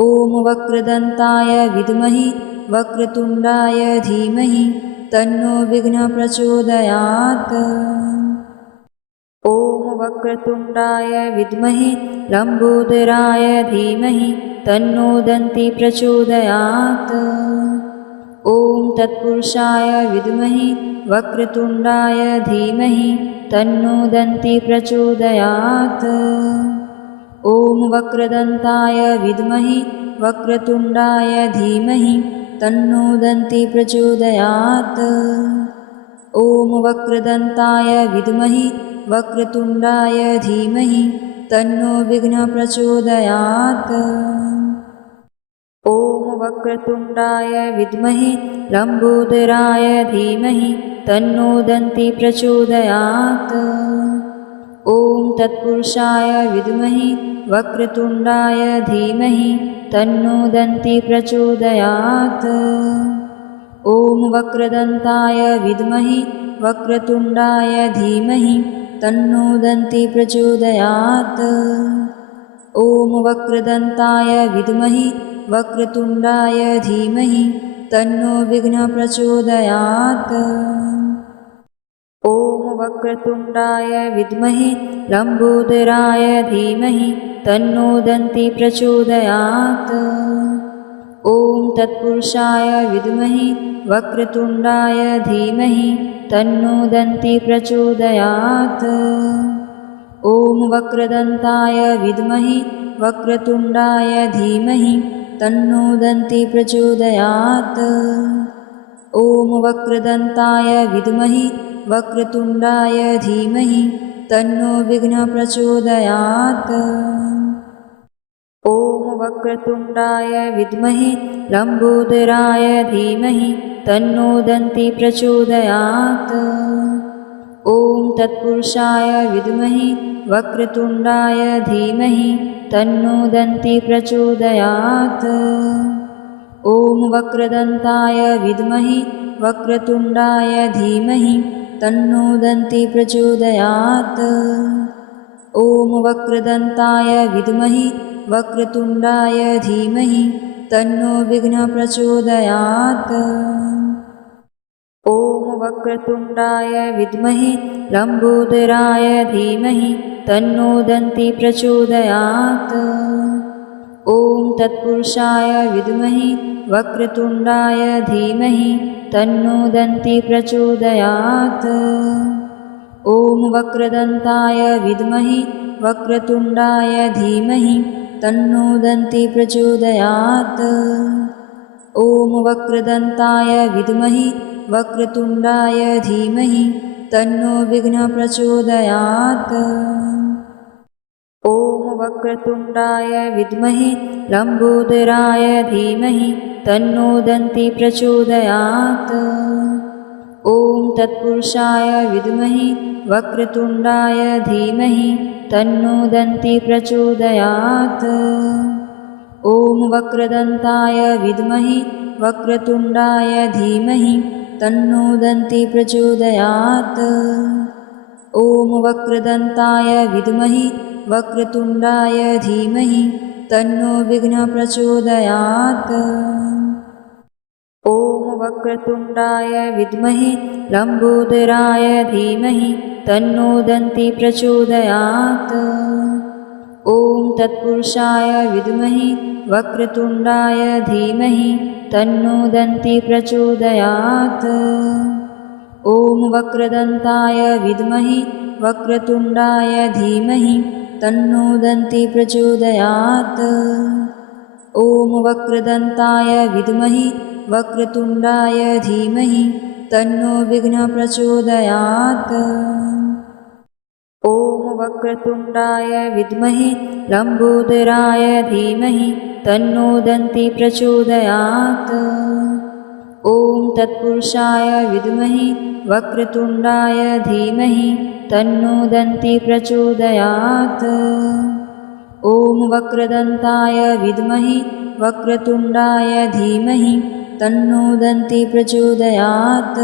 ॐ वक्रदन्ताय विद्महे वक्रतुण्डाय धीमहि तन्नो विघ्नः प्रचोदयात्। ॐ वक्रतुण्डाय विद्महे लम्बोदराय धीमहि तन्नो दन्ती प्रचोदयात्। ॐ तत्पुरुषाय विद्महे वक्रतुण्डाय धीमहि तन्नो दन्ती प्रचोदयात्। ॐ वक्रदन्ताय विद्महे वक्रतुण्डाय धीमहि तन्नो दन्ती प्रचोदयात्। ॐ वक्रदन्ताय विद्महे वक्रतुण्डाय धीमहि तन्नो विघ्नः प्रचोदयात्। ॐ वक्रतुण्डाय विद्महे लम्बोदराय धीमहि तन्नो दन्ती प्रचोदयात्। ॐ तत्पुरुषाय विद्महे वक्रतुण्डाय धीमहि तन्नो दन्ती प्रचोदयात्। ॐ वक्रदन्ताय विद्महे वक्रतुण्डाय धीमहि तन्नो दन्ती प्रचोदयात्। ॐ वक्रदन्ताय विद्महे वक्रतुण्डाय धीमहि तन्नो विघ्नः प्रचोदयात्। ॐ वक्रतुण्डाय विद्महे लम्बोदराय धीमहि तन्नो दन्ती प्रचोदयात्। ॐ तत्पुरुषाय विद्महे वक्रतुण्डाय धीमहि तन्नो दन्ती प्रचोदयात्। ॐ वक्रदन्ताय विद्महे वक्रतुण्डाय धीमहि तन्नो दन्ती प्रचोदयात्। ॐ वक्रदन्ताय विद्महे वक्रतुण्डाय धीमहि तन्नो विघ्नः प्रचोदयात्। ॐ वक्रतुण्डाय विद्महे लम्बोदराय धीमहि तन्नो दन्ती प्रचोदयात्। ॐ तत्पुरुषाय विद्महे वक्रतुण्डाय धीमहि तन्नो दन्ती प्रचोदयात्। ॐ वक्रदन्ताय विद्महे वक्रतुण्डाय धीमहि तन्नो दन्ती प्रचोदयात्। ॐ वक्रदन्ताय विद्महे वक्रतुण्डाय धीमहि तन्नो विघ्नः प्रचोदयात्। ॐ वक्रतुण्डाय विद्महे लम्बोदराय धीमहि तन्नो दन्ती प्रचोदयात्। ॐ तत्पुरुषाय विद्महे वक्रतुण्डाय धीमहि तन्नो दन्ती प्रचोदयात्। ॐ वक्रदन्ताय विद्महे वक्रतुण्डाय धीमहि तन्नो दन्ती प्रचोदयात्। ॐ वक्रदन्ताय विद्महे वक्रतुण्डाय धीमहि तन्नो विघ्नः प्रचोदयात्। ॐ वक्रतुण्डाय विद्महे लम्बोदराय धीमहि तन्नो दन्ती प्रचोदयात्। ॐ तत्पुरुषाय विद्महे वक्रतुण्डाय धीमहि तन्नो दन्ती प्रचोदयात्। ॐ वक्रदन्ताय विद्महे वक्रतुण्डाय धीमहि तन्नो दन्ती प्रचोदयात्। ॐ वक्रदन्ताय विद्महे वक्रतुण्डाय धीमहि तन्नो विघ्नः प्रचोदयात्। ॐ वक्रतुण्डाय विद्महे लम्बोदराय धीमहि तन्नो दन्ती प्रचोदयात्। ॐ तत्पुरुषाय विद्महे वक्रतुण्डाय धीमहि तन्नो दन्ती प्रचोदयात्। ॐ वक्रदन्ताय विद्महे वक्रतुण्डाय धीमहि तन्नो दन्ती प्रचोदयात्। ॐ वक्रदन्ताय विद्महे वक्रतुण्डाय धीमहि तन्नो विघ्नः प्रचोदयात्। ॐ वक्रतुण्डाय विद्महे लम्बोदराय धीमहि तन्नो दन्ती प्रचोदयात्। ॐ तत्पुरुषाय विद्महे वक्रतुण्डाय धीमहि तन्नो दन्ती प्रचोदयात्। ॐ वक्रदन्ताय विद्महे वक्रतुण्डाय धीमहि तन्नो दन्ती प्रचोदयात्।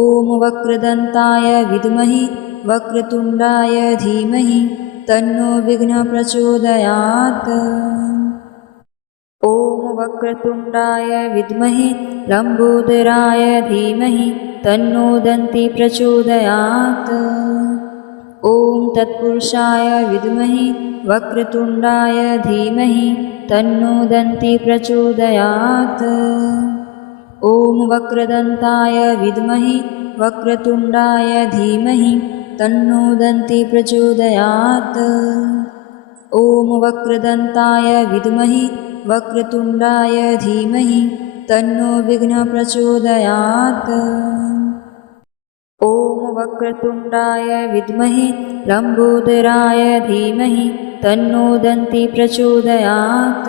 ॐ वक्रदन्ताय विद्महे वक्रतुण्डाय धीमहि तन्नो विघ्नः प्रचोदयात्। ॐ वक्रतुण्डाय विद्महे लम्बोदराय धीमहि तन्नो दन्ती प्रचोदयात्। ॐ तत्पुरुषाय विद्महे वक्रतुण्डाय धीमहि तन्नो दन्ती प्रचोदयात्। ॐ वक्रदन्ताय विद्महे वक्रतुण्डाय धीमहि तन्नो दन्ती प्रचोदयात्। ॐ वक्रदन्ताय विद्महे वक्रतुण्डाय धीमहि तन्नो विघ्नः प्रचोदयात्। ॐ वक्रतुण्डाय विद्महे लम्बोदराय धीमहि तन्नो दन्ती प्रचोदयात्।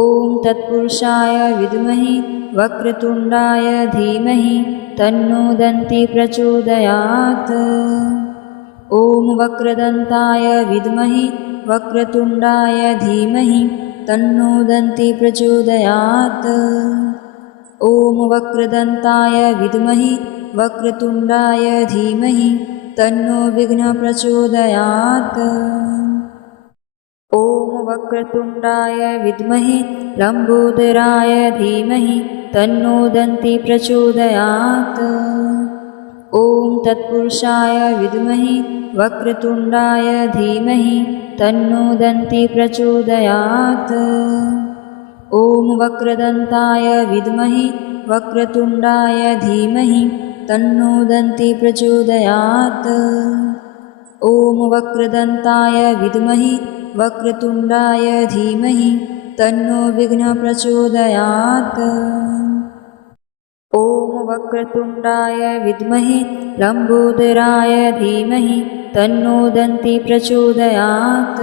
ॐ तत्पुरुषाय विद्महे वक्रतुण्डाय धीमहि तन्नो दन्ती प्रचोदयात्। ॐ वक्रदन्ताय विद्महे वक्रतुण्डाय धीमहि तन्नो दन्ती प्रचोदयात्। ॐ वक्रदन्ताय विद्महे वक्रतुण्डाय धीमहि तन्नो विघ्नः प्रचोदयात्। ॐ वक्रतुण्डाय विद्महे लम्बोदराय धीमहि तन्नो दन्ती प्रचोदयात्। ॐ तत्पुरुषाय विद्महे वक्रतुण्डाय धीमहि तन्नो दन्ती प्रचोदयात्। ॐ वक्रदन्ताय विद्महे वक्रतुण्डाय धीमहि तन्नो दन्ती प्रचोदयात्। ॐ वक्रदन्ताय विद्महे वक्रतुण्डाय धीमहि तन्नो विघ्नः प्रचोदयात्। ॐ वक्रतुण्डाय विद्महे लम्बोदराय धीमहि तन्नो दन्ती प्रचोदयात्।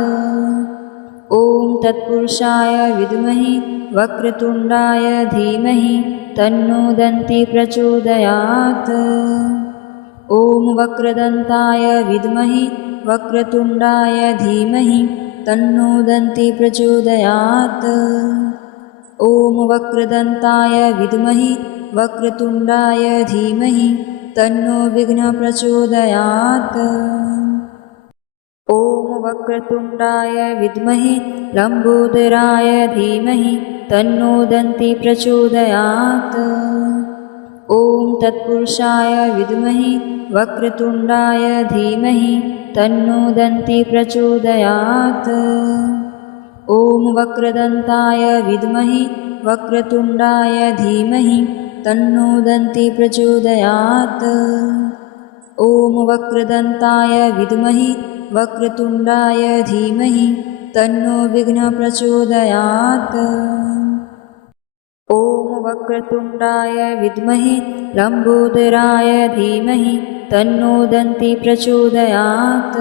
ॐ तत्पुरुषाय विद्महे वक्रतुण्डाय धीमहि तन्नो दन्ती प्रचोदयात्। ॐ वक्रदन्ताय विद्महे वक्रतुण्डाय धीमहि तन्नो दन्ती प्रचोदयात्। ॐ वक्रदन्ताय विद्महे वक्रतुण्डाय धीमहि तन्नो विघ्नः प्रचोदयात्। ॐ वक्रतुण्डाय विद्महे लम्बोदराय धीमहि तन्नो दन्ती प्रचोदयात्। ॐ तत्पुरुषाय विद्महे वक्रतुण्डाय धीमहि तन्नो दन्ती प्रचोदयात्। ॐ वक्रदन्ताय विद्महे वक्रतुण्डाय धीमहि तन्नो दन्ती प्रचोदयात्। ॐ वक्रदन्ताय विद्महे वक्रतुण्डाय धीमहि तन्नो विघ्नः प्रचोदयात्। ॐ वक्रतुण्डाय विद्महे लम्बोदराय धीमहि तन्नो दन्ती प्रचोदयात्।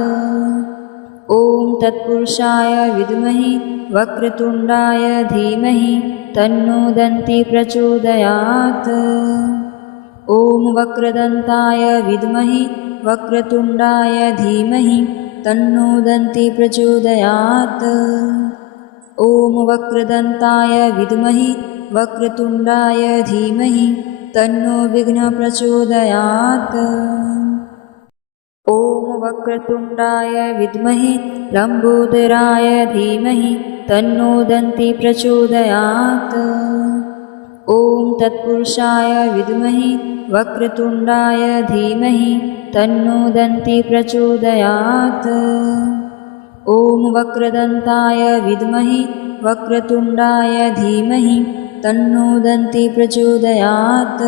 ॐ तत्पुरुषाय विद्महे वक्रतुण्डाय धीमहि तन्नो दन्ती प्रचोदयात्। ॐ वक्रदन्ताय विद्महे वक्रतुण्डाय धीमहि तन्नो दन्ती प्रचोदयात्। ॐ वक्रदन्ताय विद्महे वक्रतुण्डाय धीमहि तन्नो विघ्नः प्रचोदयात्। ॐ वक्रतुण्डाय विद्महे लम्बोदराय धीमहि तन्नो दन्ती प्रचोदयात्। ॐ तत्पुरुषाय विद्महे वक्रतुण्डाय धीमहि तन्नो दन्ती प्रचोदयात्। ॐ वक्रदन्ताय विद्महे वक्रतुण्डाय धीमहि तन्नो दन्ती प्रचोदयात्।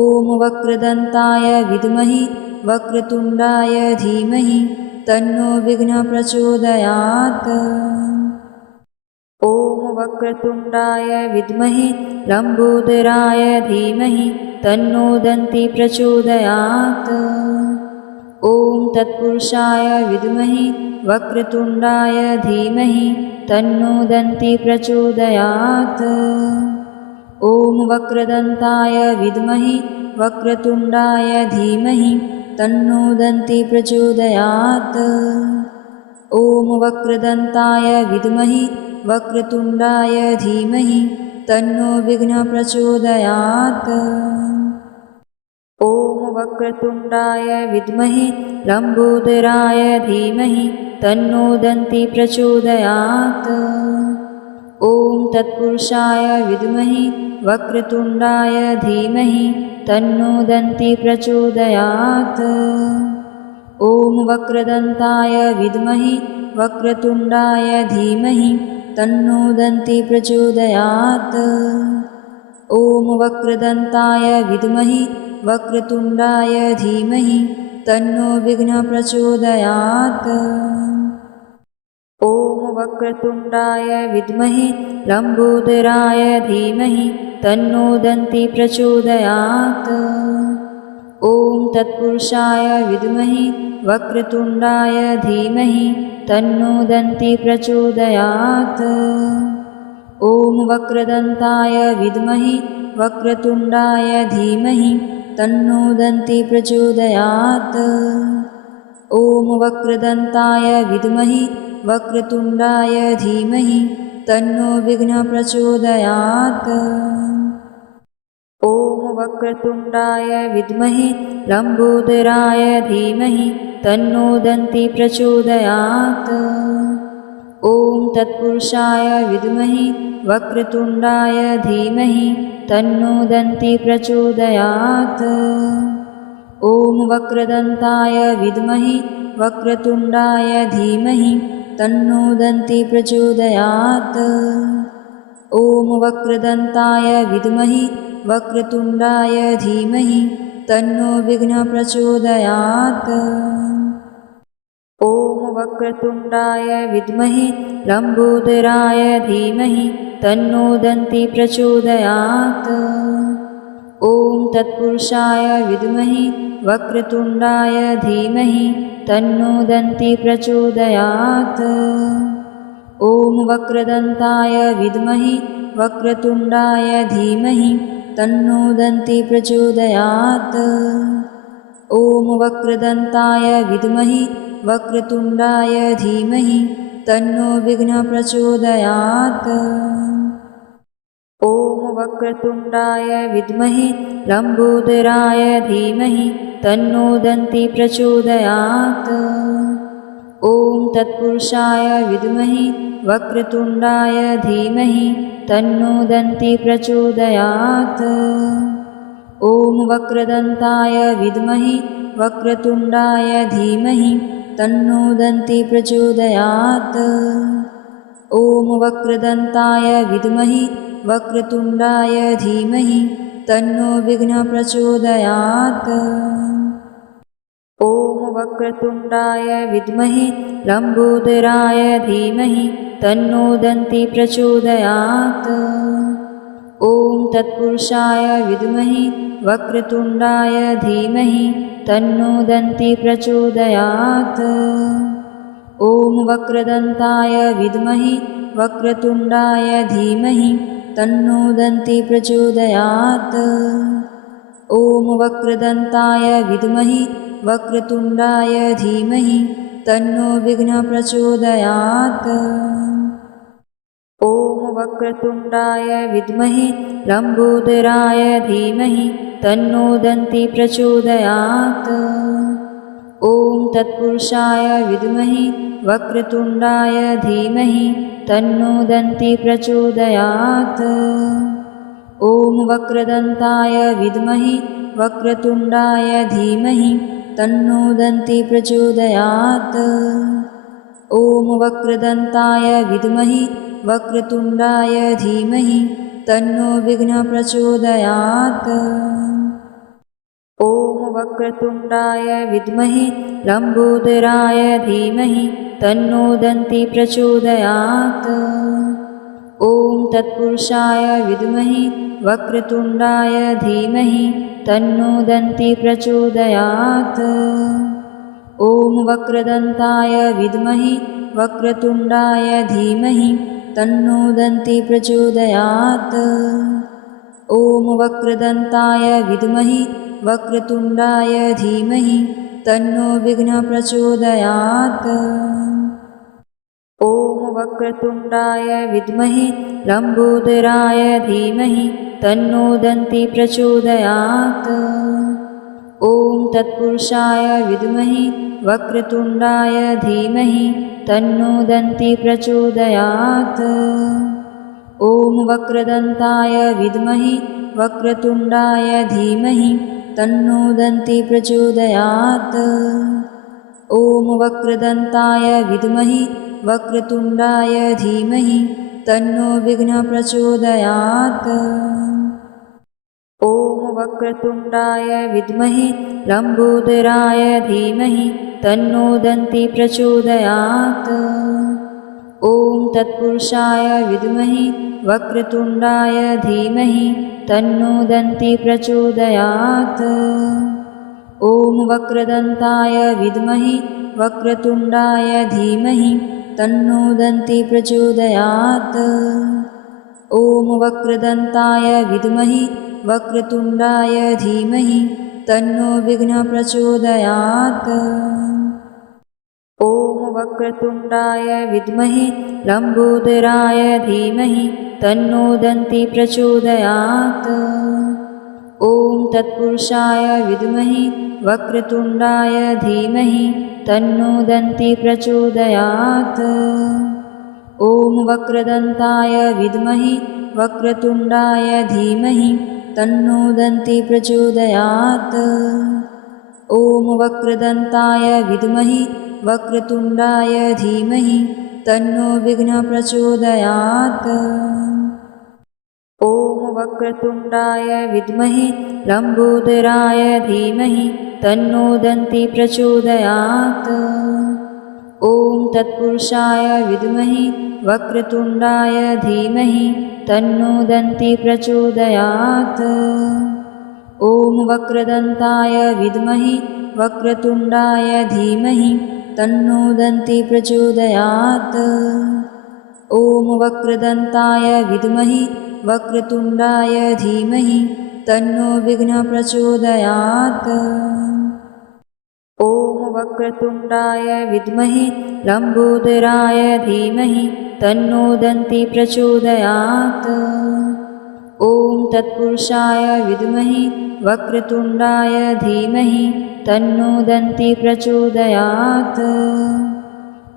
ॐ वक्रदन्ताय विद्महे वक्रतुण्डाय धीमहि तन्नो विघ्नः प्रचोदयात्। ॐ वक्रतुण्डाय विद्महे लम्बोदराय धीमहि तन्नो दन्ती प्रचोदयात्। ॐ तत्पुरुषाय विद्महे वक्रतुण्डाय धीमहि तन्नो दन्ती प्रचोदयात्। ॐ वक्रदन्ताय विद्महे वक्रतुण्डाय धीमहि तन्नो दन्ती प्रचोदयात्। ॐ वक्रदन्ताय विद्महे वक्रतुण्डाय धीमहि तन्नो विघ्नः प्रचोदयात्। ॐ वक्रतुण्डाय विद्महे लम्बोदराय धीमहि तन्नो दन्ती प्रचोदयात्। ॐ तत्पुरुषाय विद्महे वक्रतुण्डाय धीमहि तन्नो दन्ती प्रचोदयात्। ॐ वक्रदन्ताय विद्महे वक्रतुण्डाय धीमहि तन्नो दन्ती प्रचोदयात्। ॐ वक्रदन्ताय विद्महे वक्रतुण्डाय धीमहि तन्नो विघ्नः प्रचोदयात्। ॐ वक्रतुण्डाय विद्महे लम्बोदराय धीमहि तन्नो दन्ती प्रचोदयात्। ॐ तत्पुरुषाय विद्महे वक्रतुण्डाय धीमहि तन्नो दन्ती प्रचोदयात्। ॐ वक्रदन्ताय विद्महे वक्रतुण्डाय धीमहि तन्नो दन्ती प्रचोदयात्। ॐ वक्रदन्ताय विद्महे वक्रतुण्डाय धीमहि तन्नो विघ्नः प्रचोदयात्। ॐ वक्रतुण्डाय विद्महे लम्बोदराय धीमहि तन्नो दन्ती प्रचोदयात्। ॐ तत्पुरुषाय विद्महे वक्रतुण्डाय धीमहि तन्नो दन्ती प्रचोदयात्। ॐ वक्रदन्ताय विद्महे वक्रतुण्डाय धीमहि तन्नो दन्ती प्रचोदयात्। ॐ वक्रदन्ताय विद्महे वक्रतुण्डाय धीमहि तन्नो विघ्नः प्रचोदयात्। ॐ वक्रतुण्डाय विद्महे लम्बोदराय धीमहि तन्नो दन्ती प्रचोदयात्। ॐ तत्पुरुषाय विद्महे वक्रतुण्डाय धीमहि तन्नो दन्ती प्रचोदयात्। ॐ वक्रदन्ताय विद्महे वक्रतुण्डाय धीमहि तन्नो दन्ती प्रचोदयात्। ॐ वक्रदन्ताय विद्महे वक्रतुण्डाय धीमहि तन्नो विघ्नः प्रचोदयात्। ॐ वक्रतुण्डाय विद्महे लम्बोदराय धीमहि तन्नो दन्ती प्रचोदयात्। ॐ तत्पुरुषाय विद्महे वक्रतुण्डाय धीमहि तन्नो दन्ती प्रचोदयात्। ॐ वक्रदन्ताय विद्महे वक्रतुण्डाय धीमहि तन्नो दन्ती प्रचोदयात्। ॐ वक्रदन्ताय विद्महे वक्रतुण्डाय धीमहि तन्नो विघ्नः प्रचोदयात्। ॐ वक्रतुण्डाय विद्महे लम्बोदराय धीमहि तन्नो दन्ती प्रचोदयात्। ॐ तत्पुरुषाय विद्महे वक्रतुण्डाय धीमहि तन्नो दन्ती प्रचोदयात्। ॐ वक्रदन्ताय विद्महे वक्रतुण्डाय धीमहि तन्नो दन्ती प्रचोदयात्। ॐ वक्रदन्ताय विद्महे वक्रतुण्डाय धीमहि तन्नो विघ्नः प्रचोदयात्। ॐ वक्रतुण्डाय विद्महे लम्बोदराय धीमहि तन्नो दन्ती प्रचोदयात्। ॐ तत्पुरुषाय विद्महे वक्रतुण्डाय धीमहि तन्नो दन्ती प्रचोदयात्। ॐ वक्रदन्ताय विद्महे वक्रतुण्डाय धीमहि तन्नो दन्ती प्रचोदयात्। ॐ वक्रदन्ताय विद्महे वक्रतुण्डाय धीमहि तन्नो विघ्नः प्रचोदयात्। ॐ वक्रतुण्डाय विद्महे लम्बोदराय धीमहि तन्नो दन्ती प्रचोदयात्। ॐ तत्पुरुषाय विद्महे वक्रतुण्डाय धीमहि तन्नो दन्ती प्रचोदयात्। ॐ वक्रदन्ताय विद्महे वक्रतुण्डाय धीमहि तन्नो दन्ती प्रचोदयात्। ॐ वक्रदन्ताय विद्महे वक्रतुण्डाय धीमहि तन्नो विघ्नः प्रचोदयात्। ॐ वक्रतुण्डाय विद्महे लम्बोदराय धीमहि तन्नो दन्ती प्रचोदयात्। ॐ तत्पुरुषाय विद्महे वक्रतुण्डाय धीमहि तन्नो दन्ती प्रचोदयात्। ॐ वक्रदन्ताय विद्महे वक्रतुण्डाय धीमहि तन्नो दन्ती प्रचोदयात्। ॐ वक्रदन्ताय विद्महे वक्रतुण्डाय धीमहि तन्नो विघ्नः प्रचोदयात्। ॐ वक्रतुण्डाय विद्महे लम्बोदराय धीमहि तन्नो दन्ती प्रचोदयात्। ॐ तत्पुरुषाय विद्महे वक्रतुण्डाय धीमहि तन्नो दन्ती प्रचोदयात्। ॐ वक्रदन्ताय विद्महे वक्रतुण्डाय धीमहि तन्नो दन्ती प्रचोदयात्। ॐ वक्रदन्ताय विद्महे वक्रतुण्डाय धीमहि तन्नो विघ्नः प्रचोदयात्। ॐ वक्रतुण्डाय विद्महे लम्बोदराय धीमहि तन्नो दन्ती प्रचोदयात्। ॐ तत्पुरुषाय विद्महे वक्रतुण्डाय धीमहि तन्नो दन्ती प्रचोदयात्। ॐ वक्रदन्ताय विद्महे वक्रतुण्डाय धीमहि तन्नो दन्ती प्रचोदयात्। ॐ वक्रदन्ताय विद्महे वक्रतुण्डाय धीमहि तन्नो विघ्नः प्रचोदयात्। ॐ वक्रतुण्डाय विद्महे लम्बोदराय धीमहि तन्नो दन्ती प्रचोदयात्। ॐ तत्पुरुषाय विद्महे वक्रतुण्डाय धीमहि तन्नो दन्ती प्रचोदयात्। ॐ वक्रदन्ताय विद्महे वक्रतुण्डाय धीमहि तन्नो दन्ती प्रचोदयात्। ॐ वक्रदन्ताय विद्महे वक्रतुण्डाय धीमहि तन्नो विघ्नः प्रचोदयात्। ॐ वक्रतुण्डाय विद्महे लम्बोदराय धीमहि तन्नो दन्ती प्रचोदयात्। ॐ तत्पुरुषाय विद्महे वक्रतुण्डाय धीमहि तन्नो दन्ती प्रचोदयात्।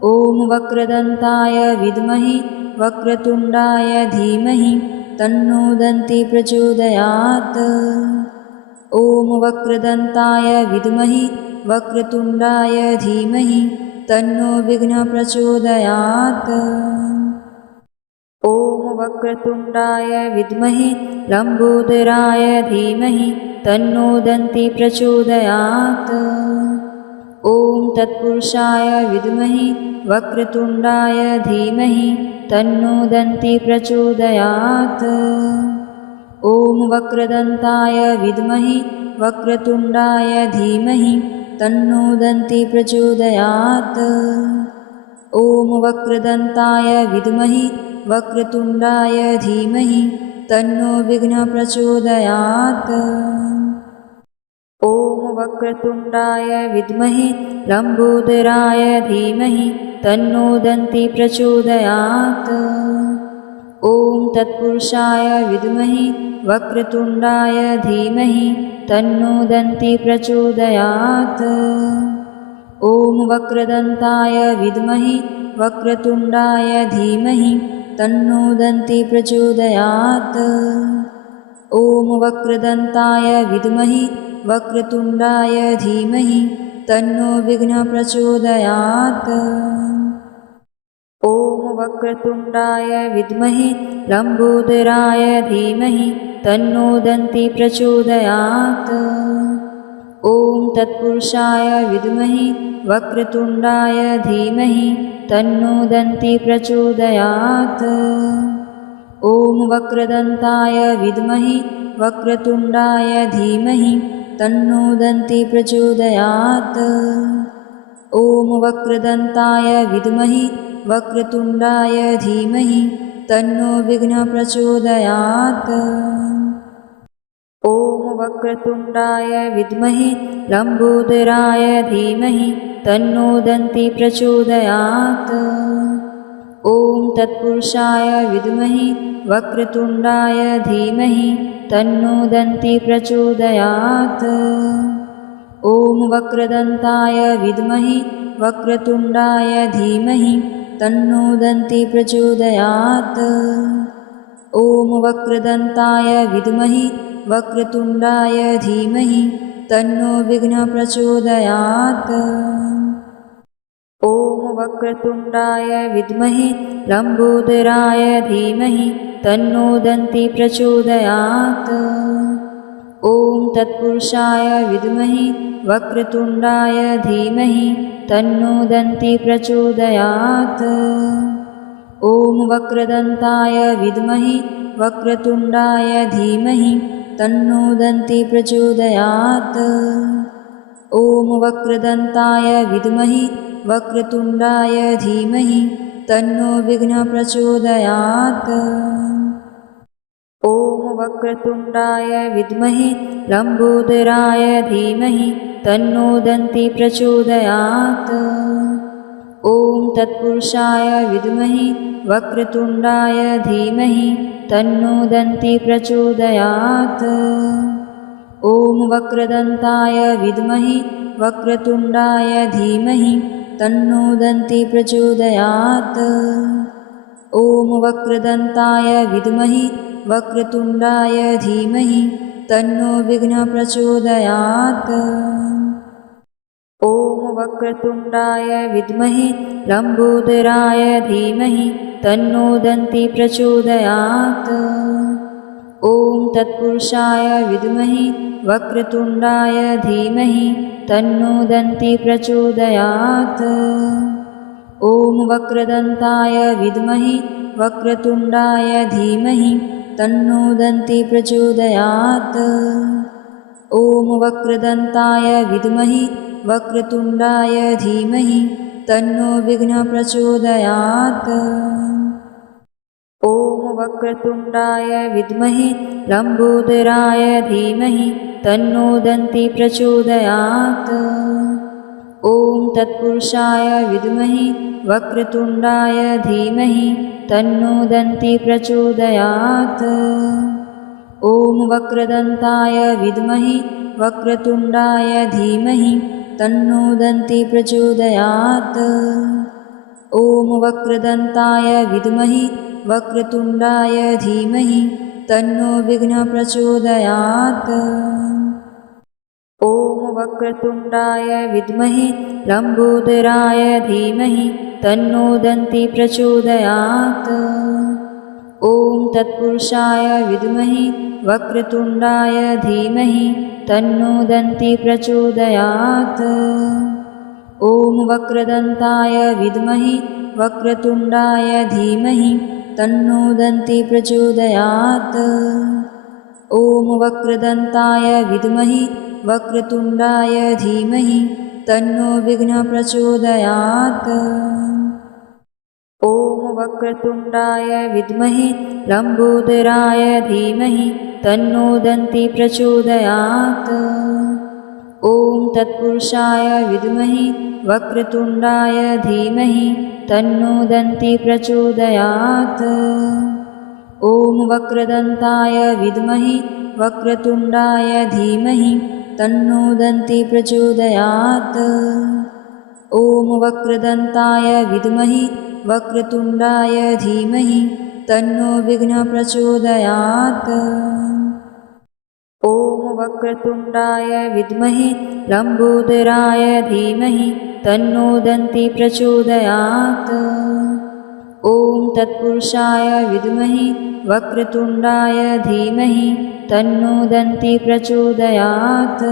ॐ वक्रदन्ताय विद्महे वक्रतुण्डाय धीमहि तन्नो दन्ती प्रचोदयात्। ॐ वक्रदन्ताय विद्महे वक्रतुण्डाय धीमहि तन्नो विघ्नः प्रचोदयात्। ॐ वक्रतुण्डाय विद्महे लम्बोदराय धीमहि तन्नो दन्ती प्रचोदयात्। ॐ तत्पुरुषाय विद्महे वक्रतुण्डाय धीमहि तन्नो दन्ती प्रचोदयात्। ॐ वक्रदन्ताय विद्महे वक्रतुण्डाय धीमहि तन्नो दन्ती प्रचोदयात्। ॐ वक्रदन्ताय विद्महे वक्रतुण्डाय धीमहि तन्नो विघ्नः प्रचोदयात्। ॐ वक्रतुण्डाय विद्महे लम्बोदराय धीमहि तन्नो दन्ती प्रचोदयात्। ॐ तत्पुरुषाय विद्महे वक्रतुण्डाय धीमहि तन्नो दन्ती प्रचोदयात्। ॐ वक्रदन्ताय विद्महे वक्रतुण्डाय धीमहि तन्नो दन्ती प्रचोदयात्। ॐ वक्रदन्ताय विद्महे वक्रतुण्डाय धीमहि तन्नो विघ्नः प्रचोदयात्। ॐ वक्रतुण्डाय विद्महे लम्बोदराय धीमहि तन्नो दन्ती प्रचोदयात्। ॐ तत्पुरुषाय विद्महे वक्रतुण्डाय धीमहि तन्नो दन्ती प्रचोदयात्। ॐ वक्रदन्ताय विद्महे वक्रतुण्डाय धीमहि तन्नो दन्ती प्रचोदयात्। ॐ वक्रदन्ताय विद्महे वक्रतुण्डाय धीमहि तन्नो विघ्नः प्रचोदयात्। ॐ वक्रतुण्डाय विद्महे लम्बोदराय धीमहि तन्नो दन्ती प्रचोदयात्। ॐ तत्पुरुषाय विद्महे वक्रतुण्डाय धीमहि तन्नो दन्ती प्रचोदयात्। ॐ वक्रदन्ताय विद्महे वक्रतुण्डाय धीमहि तन्नो दन्ती प्रचोदयात्। ॐ वक्रदन्ताय विद्महे वक्रतुण्डाय धीमहि तन्नो विघ्नः प्रचोदयात्। ॐ वक्रतुण्डाय विद्महे लम्बोदराय धीमहि तन्नो दन्ती प्रचोदयात्। ॐ तत्पुरुषाय विद्महे वक्रतुण्डाय धीमहि तन्नो दन्ती प्रचोदयात्। ॐ वक्रदन्ताय विद्महे वक्रतुण्डाय धीमहि तन्नो दन्ती प्रचोदयात्। ॐ वक्रदन्ताय विद्महे वक्रतुण्डाय धीमहि तन्नो विघ्नः प्रचोदयात्। ॐ वक्रतुण्डाय विद्महे लम्बोदराय धीमहि तन्नो दन्ती प्रचोदयात्। ॐ तत्पुरुषाय विद्महे वक्रतुण्डाय धीमहि तन्नो दन्ती प्रचोदयात्। ॐ वक्रदन्ताय विद्महे वक्रतुण्डाय धीमहि तन्नो दन्ती प्रचोदयात्। ॐ वक्रदन्ताय विद्महे वक्रतुण्डाय धीमहि तन्नो विघ्नः प्रचोदयात्। ॐ वक्रतुण्डाय विद्महे लम्बोदराय धीमहि तन्नो दन्ती प्रचोदयात्। ॐ तत्पुरुषाय विद्महे वक्रतुण्डाय धीमहि तन्नो दन्ती प्रचोदयात्। ॐ वक्रदन्ताय विद्महे वक्रतुण्डाय धीमहि तन्नो दन्ती प्रचोदयात्। ॐ वक्रदन्ताय विद्महे वक्रतुण्डाय धीमहि तन्नो विघ्नः प्रचोदयात्। ॐ वक्रतुण्डाय विद्महे लम्बोदराय धीमहि तन्नो दन्ती प्रचोदयात्। ॐ तत्पुरुषाय विद्महे वक्रतुण्डाय धीमहि तन्नो दन्ती प्रचोदयात्। ॐ वक्रदन्ताय विद्महे वक्रतुण्डाय धीमहि तन्नो दन्ती प्रचोदयात्। ॐ वक्रदन्ताय विद्महे वक्रतुण्डाय धीमहि तन्नो विघ्नः प्रचोदयात्। ॐ वक्रतुण्डाय विद्महे लम्बोदराय धीमहि तन्नो दन्ती प्रचोदयात्। ॐ तत्पुरुषाय विद्महे वक्रतुण्डाय धीमहि तन्नो दन्ती प्रचोदयात्। ॐ वक्रदन्ताय विद्महे वक्रतुण्डाय धीमहि तन्नो दन्ती प्रचोदयात्। ॐ वक्रदन्ताय विद्महे वक्रतुण्डाय धीमहि तन्नो विघ्नः प्रचोदयात्। ॐ वक्रतुण्डाय विद्महे लम्बोदराय धीमहि तन्नो दन्ती प्रचोदयात्। ॐ तत्पुरुषाय विद्महे वक्रतुण्डाय धीमहि तन्नो दन्ती प्रचोदयात्। ॐ वक्रदन्ताय विद्महे वक्रतुण्डाय धीमहि तन्नो दन्ती प्रचोदयात्। ॐ वक्रदन्ताय विद्महे वक्रतुण्डाय धीमहि तन्नो विघ्नः प्रचोदयात्। ॐ वक्रतुण्डाय विद्महे लम्बोदराय धीमहि तन्नो दन्ती प्रचोदयात्। ॐ तत्पुरुषाय विद्महे वक्रतुण्डाय धीमहि तन्नो दन्ती प्रचोदयात्।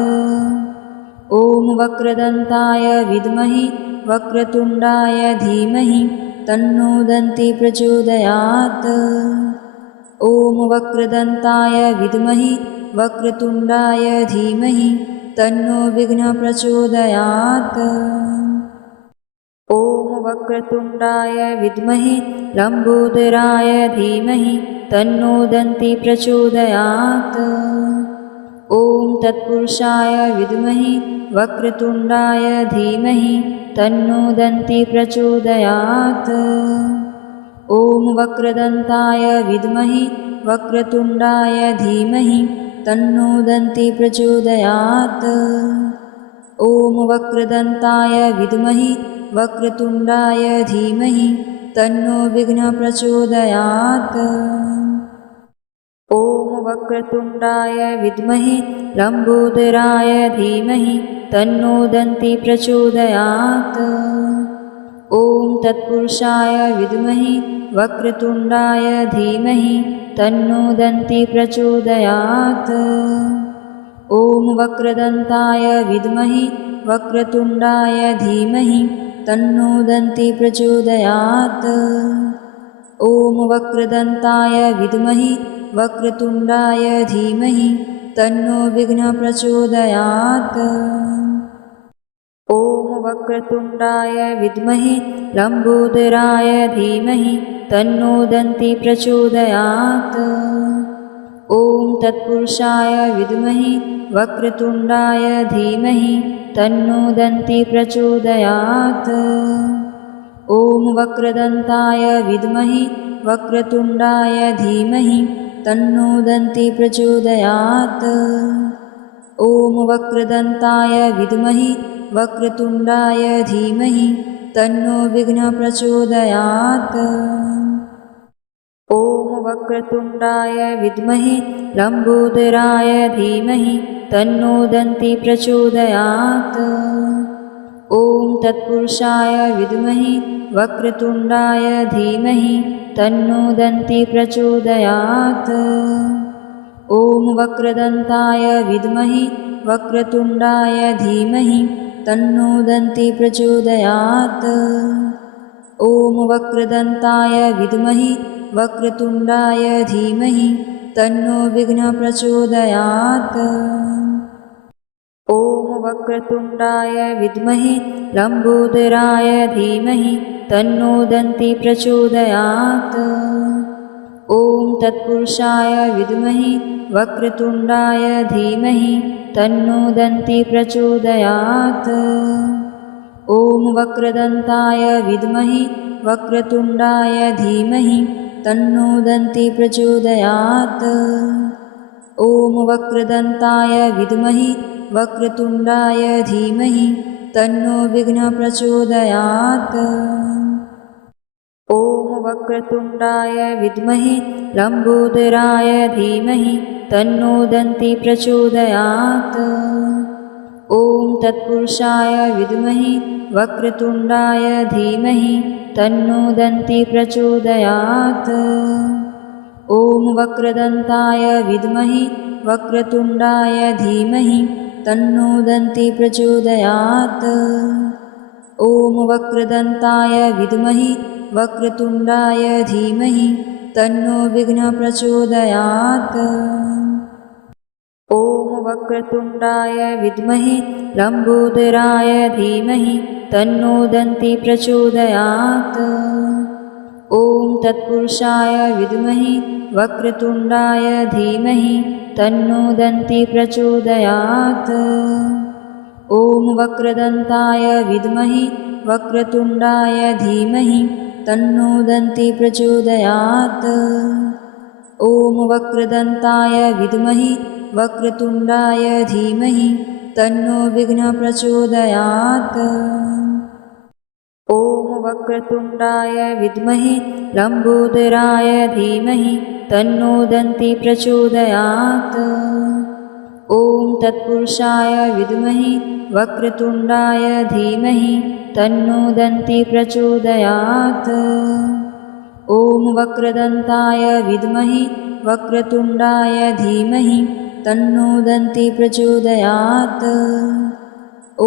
ॐ वक्रदन्ताय विद्महे वक्रतुण्डाय धीमहि तन्नो दन्ती प्रचोदयात्। ॐ वक्रदन्ताय विद्महे वक्रतुण्डाय धीमहि तन्नो विघ्नः प्रचोदयात्। ॐ वक्रतुण्डाय विद्महे लम्बोदराय धीमहि तन्नो दन्ती प्रचोदयात्। ॐ तत्पुरुषाय विद्महे वक्रतुण्डाय धीमहि तन्नो दन्ती प्रचोदयात्। ॐ वक्रदन्ताय विद्महे वक्रतुण्डाय धीमहि तन्नो दन्ती प्रचोदयात्। ॐ वक्रदन्ताय विद्महे वक्रतुण्डाय धीमहि तन्नो विघ्नः प्रचोदयात्। वक्रतुण्डाय विद्महे लम्बोदराय धीमहि तन्नो दन्ती प्रचोदयात्। ॐ तत्पुरुषाय विद्महे वक्रतुण्डाय धीमहि तन्नो दन्ती प्रचोदयात्। ॐ वक्रदन्ताय विद्महे वक्रतुण्डाय धीमहि तन्नो दन्ती प्रचोदयात्। ॐ वक्रदन्ताय विद्महे वक्रतुण्डाय धीमहि तन्नो विघ्नः प्रचोदयात्। ॐ वक्रतुण्डाय विद्महे लम्बोदराय धीमहि तन्नो दन्ती प्रचोदयात्। ॐ तत्पुरुषाय विद्महे वक्रतुण्डाय धीमहि तन्नो दन्ती प्रचोदयात्। ॐ वक्रदन्ताय विद्महे वक्रतुण्डाय धीमहि तन्नो दन्ती प्रचोदयात्। ॐ वक्रदन्ताय विद्महे वक्रतुण्डाय धीमहि तन्नो विघ्नः प्रचोदयात्। ॐ वक्रतुण्डाय विद्महे लम्बोदराय धीमहि तन्नो दन्ती प्रचोदयात्। ॐ तत्पुरुषाय विद्महे वक्रतुण्डाय धीमहि तन्नो दन्ती प्रचोदयात्। ॐ वक्रदन्ताय विद्महे वक्रतुण्डाय धीमहि तन्नो दन्ती प्रचोदयात्। ॐ वक्रदन्ताय विद्महे वक्रतुण्डाय धीमहि तन्नो विघ्नः प्रचोदयात्। ॐ वक्रतुण्डाय विद्महे लम्बोदराय धीमहि तन्नो दन्ती प्रचोदयात्। ॐ तत्पुरुषाय विद्महे वक्रतुण्डाय धीमहि तन्नो दन्ती प्रचोदयात्। ॐ वक्रदन्ताय विद्महे वक्रतुण्डाय धीमहि तन्नो दन्ती प्रचोदयात्। ॐ वक्रदन्ताय विद्महे वक्रतुण्डाय धीमहि तन्नो विघ्नः प्रचोदयात्। ॐ वक्रतुण्डाय विद्महे लम्बोदराय धीमहि तन्नो दन्ती प्रचोदयात्। ॐ तत्पुरुषाय विद्महे वक्रतुण्डाय धीमहि तन्नो दन्ती प्रचोदयात्। ॐ वक्रदन्ताय विद्महे वक्रतुण्डाय धीमहि तन्नो दन्ती प्रचोदयात्। ॐ वक्रदन्ताय विद्महे वक्रतुण्डाय धीमहि तन्नो विघ्नः प्रचोदयात्। ॐ वक्रतुण्डाय विद्महे लम्बोदराय धीमहि तन्नो दन्ती प्रचोदयात्। ॐ तत्पुरुषाय विद्महे वक्रतुण्डाय धीमहि तन्नो दन्ती प्रचोदयात्। ॐ वक्रदन्ताय विद्महे वक्रतुण्डाय धीमहि तन्नो दन्ती प्रचोदयात्। ॐ वक्रदन्ताय विद्महे वक्रतुण्डाय धीमहि तन्नो विघ्नः प्रचोदयात्। ॐ वक्रतुण्डाय विद्महे लम्बोदराय धीमहि तन्नो दन्ती प्रचोदयात्। ॐ तत्पुरुषाय विद्महे वक्रतुण्डाय धीमहि तन्नो दन्ती प्रचोदयात्। ॐ वक्रदन्ताय विद्महे वक्रतुण्डाय धीमहि तन्नो दन्ती प्रचोदयात्।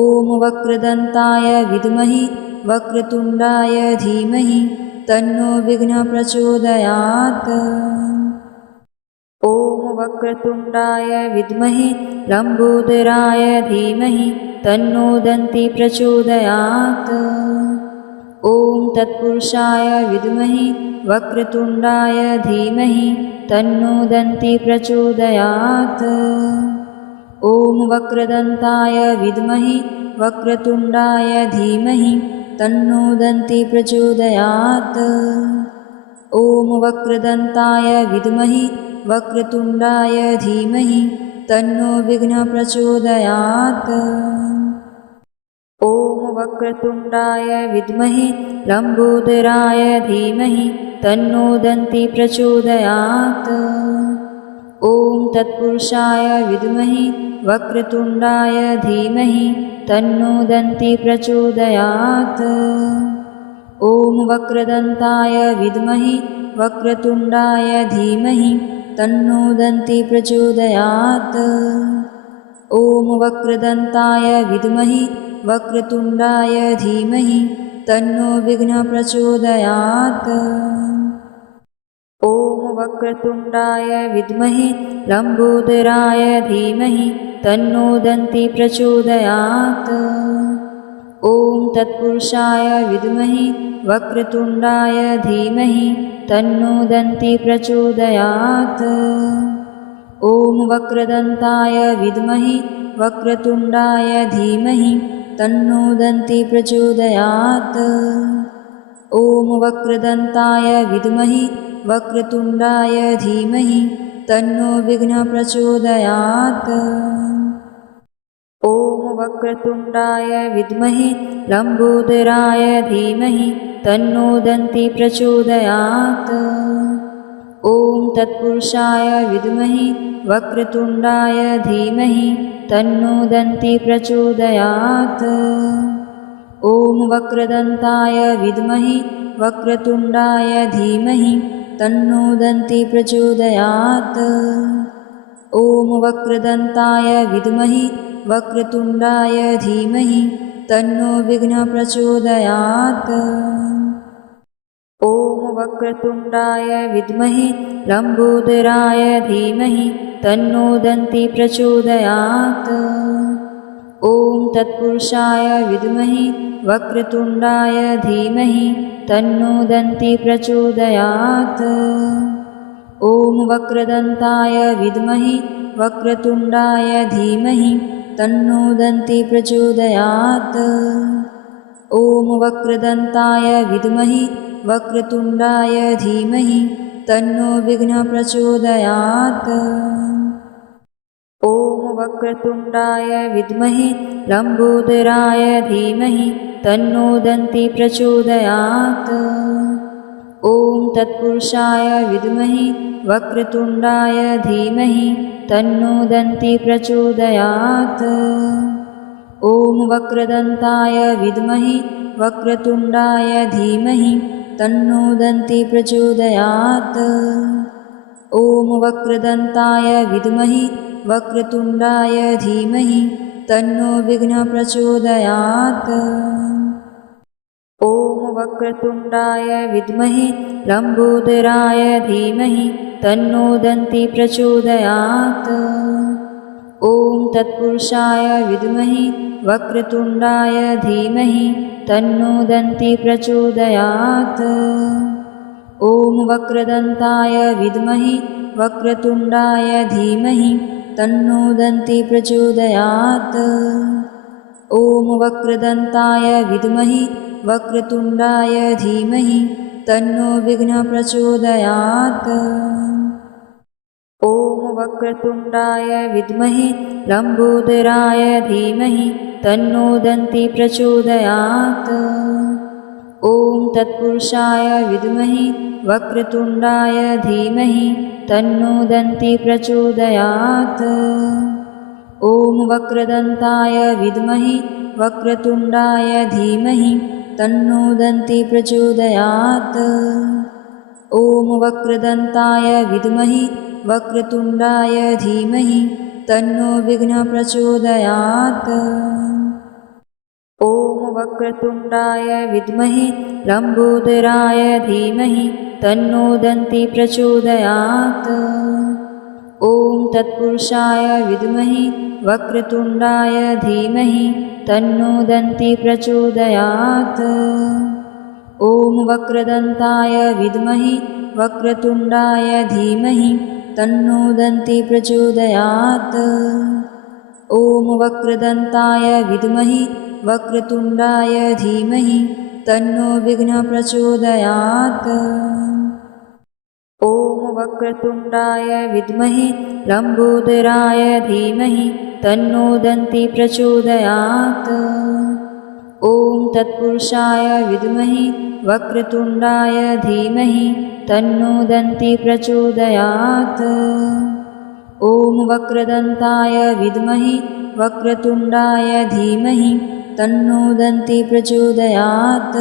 ॐ वक्रदन्ताय विद्महे वक्रतुण्डाय धीमहि तन्नो विघ्नः प्रचोदयात्। ॐ वक्रतुण्डाय विद्महे लम्बोदराय धीमहि तन्नो दन्ती प्रचोदयात्। ॐ तत्पुरुषाय विद्महे वक्रतुण्डाय धीमहि तन्नो दन्ती प्रचोदयात्। ॐ वक्रदन्ताय विद्महे वक्रतुण्डाय धीमहि तन्नो दन्ती प्रचोदयात्। ॐ वक्रदन्ताय विद्महे वक्रतुण्डाय धीमहि तन्नो विघ्नः प्रचोदयात्। ॐ वक्रतुण्डाय विद्महे लम्बोदराय धीमहि तन्नो दन्ती प्रचोदयात्। ॐ तत्पुरुषाय विद्महे वक्रतुण्डाय धीमहि तन्नो दन्ती प्रचोदयात्। ॐ वक्रदन्ताय विद्महे वक्रतुण्डाय धीमहि तन्नो दन्ती प्रचोदयात्। ॐ वक्रदन्ताय विद्महे वक्रतुण्डाय धीमहि तन्नो विघ्नः प्रचोदयात्। ॐ वक्रतुण्डाय विद्महे लम्बोदराय धीमहि तन्नो दन्ती प्रचोदयात्। ॐ तत्पुरुषाय विद्महे वक्रतुण्डाय धीमहि तन्नो दन्ती प्रचोदयात्। ॐ वक्रदन्ताय विद्महे वक्रतुण्डाय धीमहि तन्नो दन्ती प्रचोदयात्। ॐ वक्रदन्ताय विद्महे वक्रतुण्डाय धीमहि तन्नो विघ्नः प्रचोदयात्। ॐ वक्रतुण्डाय विद्महे लम्बोदराय धीमहि तन्नो दन्ती प्रचोदयात्। ॐ तत्पुरुषाय विद्महे वक्रतुण्डाय धीमहि तन्नो दन्ती प्रचोदयात्। ॐ वक्रदन्ताय विद्महे वक्रतुण्डाय धीमहि तन्नो दन्ती प्रचोदयात्। ॐ वक्रदन्ताय विद्महे वक्रतुण्डाय धीमहि तन्नो विघ्नः प्रचोदयात्। ॐ वक्रतुण्डाय विद्महे लम्बोदराय धीमहि तन्नो दन्ती प्रचोदयात्। ॐ तत्पुरुषाय विद्महे वक्रतुण्डाय धीमहि तन्नो दन्ती प्रचोदयात्। ॐ वक्रदन्ताय विद्महे वक्रतुण्डाय धीमहि तन्नो दन्ती प्रचोदयात्। ॐ वक्रदन्ताय विद्महे वक्रतुण्डाय धीमहि तन्नो विघ्नः प्रचोदयात्। ॐ वक्रतुण्डाय विद्महे लम्बोदराय धीमहि तन्नो दन्ती प्रचोदयात्। ॐ तत्पुरुषाय विद्महे वक्रतुण्डाय धीमहि तन्नो दन्ती प्रचोदयात्। ॐ वक्रदन्ताय विद्महे वक्रतुण्डाय धीमहि तन्नो दन्ती प्रचोदयात्। ॐ वक्रदन्ताय विद्महे वक्रतुण्डाय धीमहि तन्नो विघ्नः प्रचोदयात्। ॐ वक्रतुण्डाय विद्महे लम्बोदराय धीमहि तन्नो दन्ती प्रचोदयात्। ॐ तत्पुरुषाय विद्महे वक्रतुण्डाय धीमहि तन्नो दन्ती प्रचोदयात्। ॐ वक्रदन्ताय विद्महे वक्रतुण्डाय धीमहि तन्नो दन्ती प्रचोदयात्। ॐ वक्रदन्ताय विद्महे वक्रतुण्डाय धीमहि तन्नो विघ्नः प्रचोदयात्। ॐ वक्रतुण्डाय विद्महे लम्बोदराय धीमहि तन्नो दन्ती प्रचोदयात्। ॐ तत्पुरुषाय विद्महे वक्रतुण्डाय धीमहि तन्नो दन्ती प्रचोदयात्। ॐ वक्रदन्ताय विद्महे वक्रतुण्डाय धीमहि तन्नो दन्ती प्रचोदयात्। ॐ वक्रदन्ताय विद्महे वक्रतुण्डाय धीमहि तन्नो विघ्नः प्रचोदयात्। ॐ वक्रतुण्डाय विद्महे लम्बोदराय धीमहि तन्नो दन्ती प्रचोदयात्। ॐ तत्पुरुषाय विद्महे वक्रतुण्डाय धीमहि तन्नो दन्ती प्रचोदयात्। ॐ वक्रदन्ताय विद्महे वक्रतुण्डाय धीमहि तन्नो दन्ती प्रचोदयात्। ॐ वक्रदन्ताय विद्महे वक्रतुण्डाय धीमहि तन्नो विघ्नः प्रचोदयात्। ॐ वक्रतुण्डाय विद्महे लम्बोदराय धीमहि तन्नो दन्ती प्रचोदयात्। ॐ तत्पुरुषाय विद्महे वक्रतुण्डाय धीमहि तन्नो दन्ती प्रचोदयात्। ॐ वक्रदन्ताय विद्महे वक्रतुण्डाय धीमहि तन्नो दन्ती प्रचोदयात्।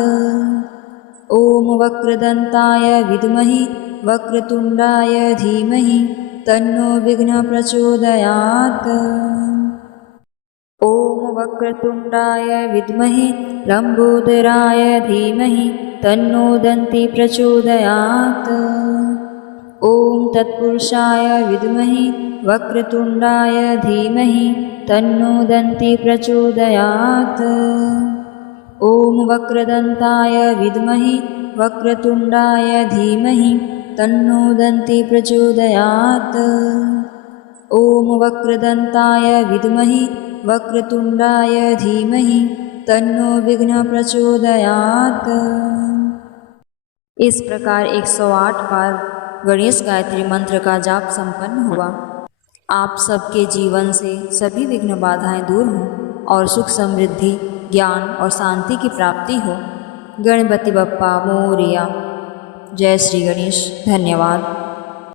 ॐ वक्रदन्ताय विद्महे वक्रतुण्डाय धीमहि तन्नो विघ्नः प्रचोदयात्। ॐ वक्रतुण्डाय विद्महे लम्बोदराय धीमहि तन्नो दन्ती प्रचोदयात्। ॐ तत्पुरुषाय विद्महे वक्रतुण्डाय धीमहि तन्नो दन्ती प्रचोदयात्। ॐ वक्रदन्ताय विद्महे वक्रतुण्डाय धीमहि तन्नो दन्ती प्रचोदयात्। ॐ वक्रदन्ताय विद्महे वक्रतुण्डाय धीमहि तन्नो विघ्नः प्रचोदयात्। इस प्रकार 108 बार गणेश गायत्री मंत्र का जाप संपन्न हुआ। आप सबके जीवन से सभी विघ्न बाधाएं दूर हों और सुख समृद्धि, ज्ञान और शांति की प्राप्ति हो। गणपति बप्पा मोरया। जय श्री गणेश। धन्यवाद।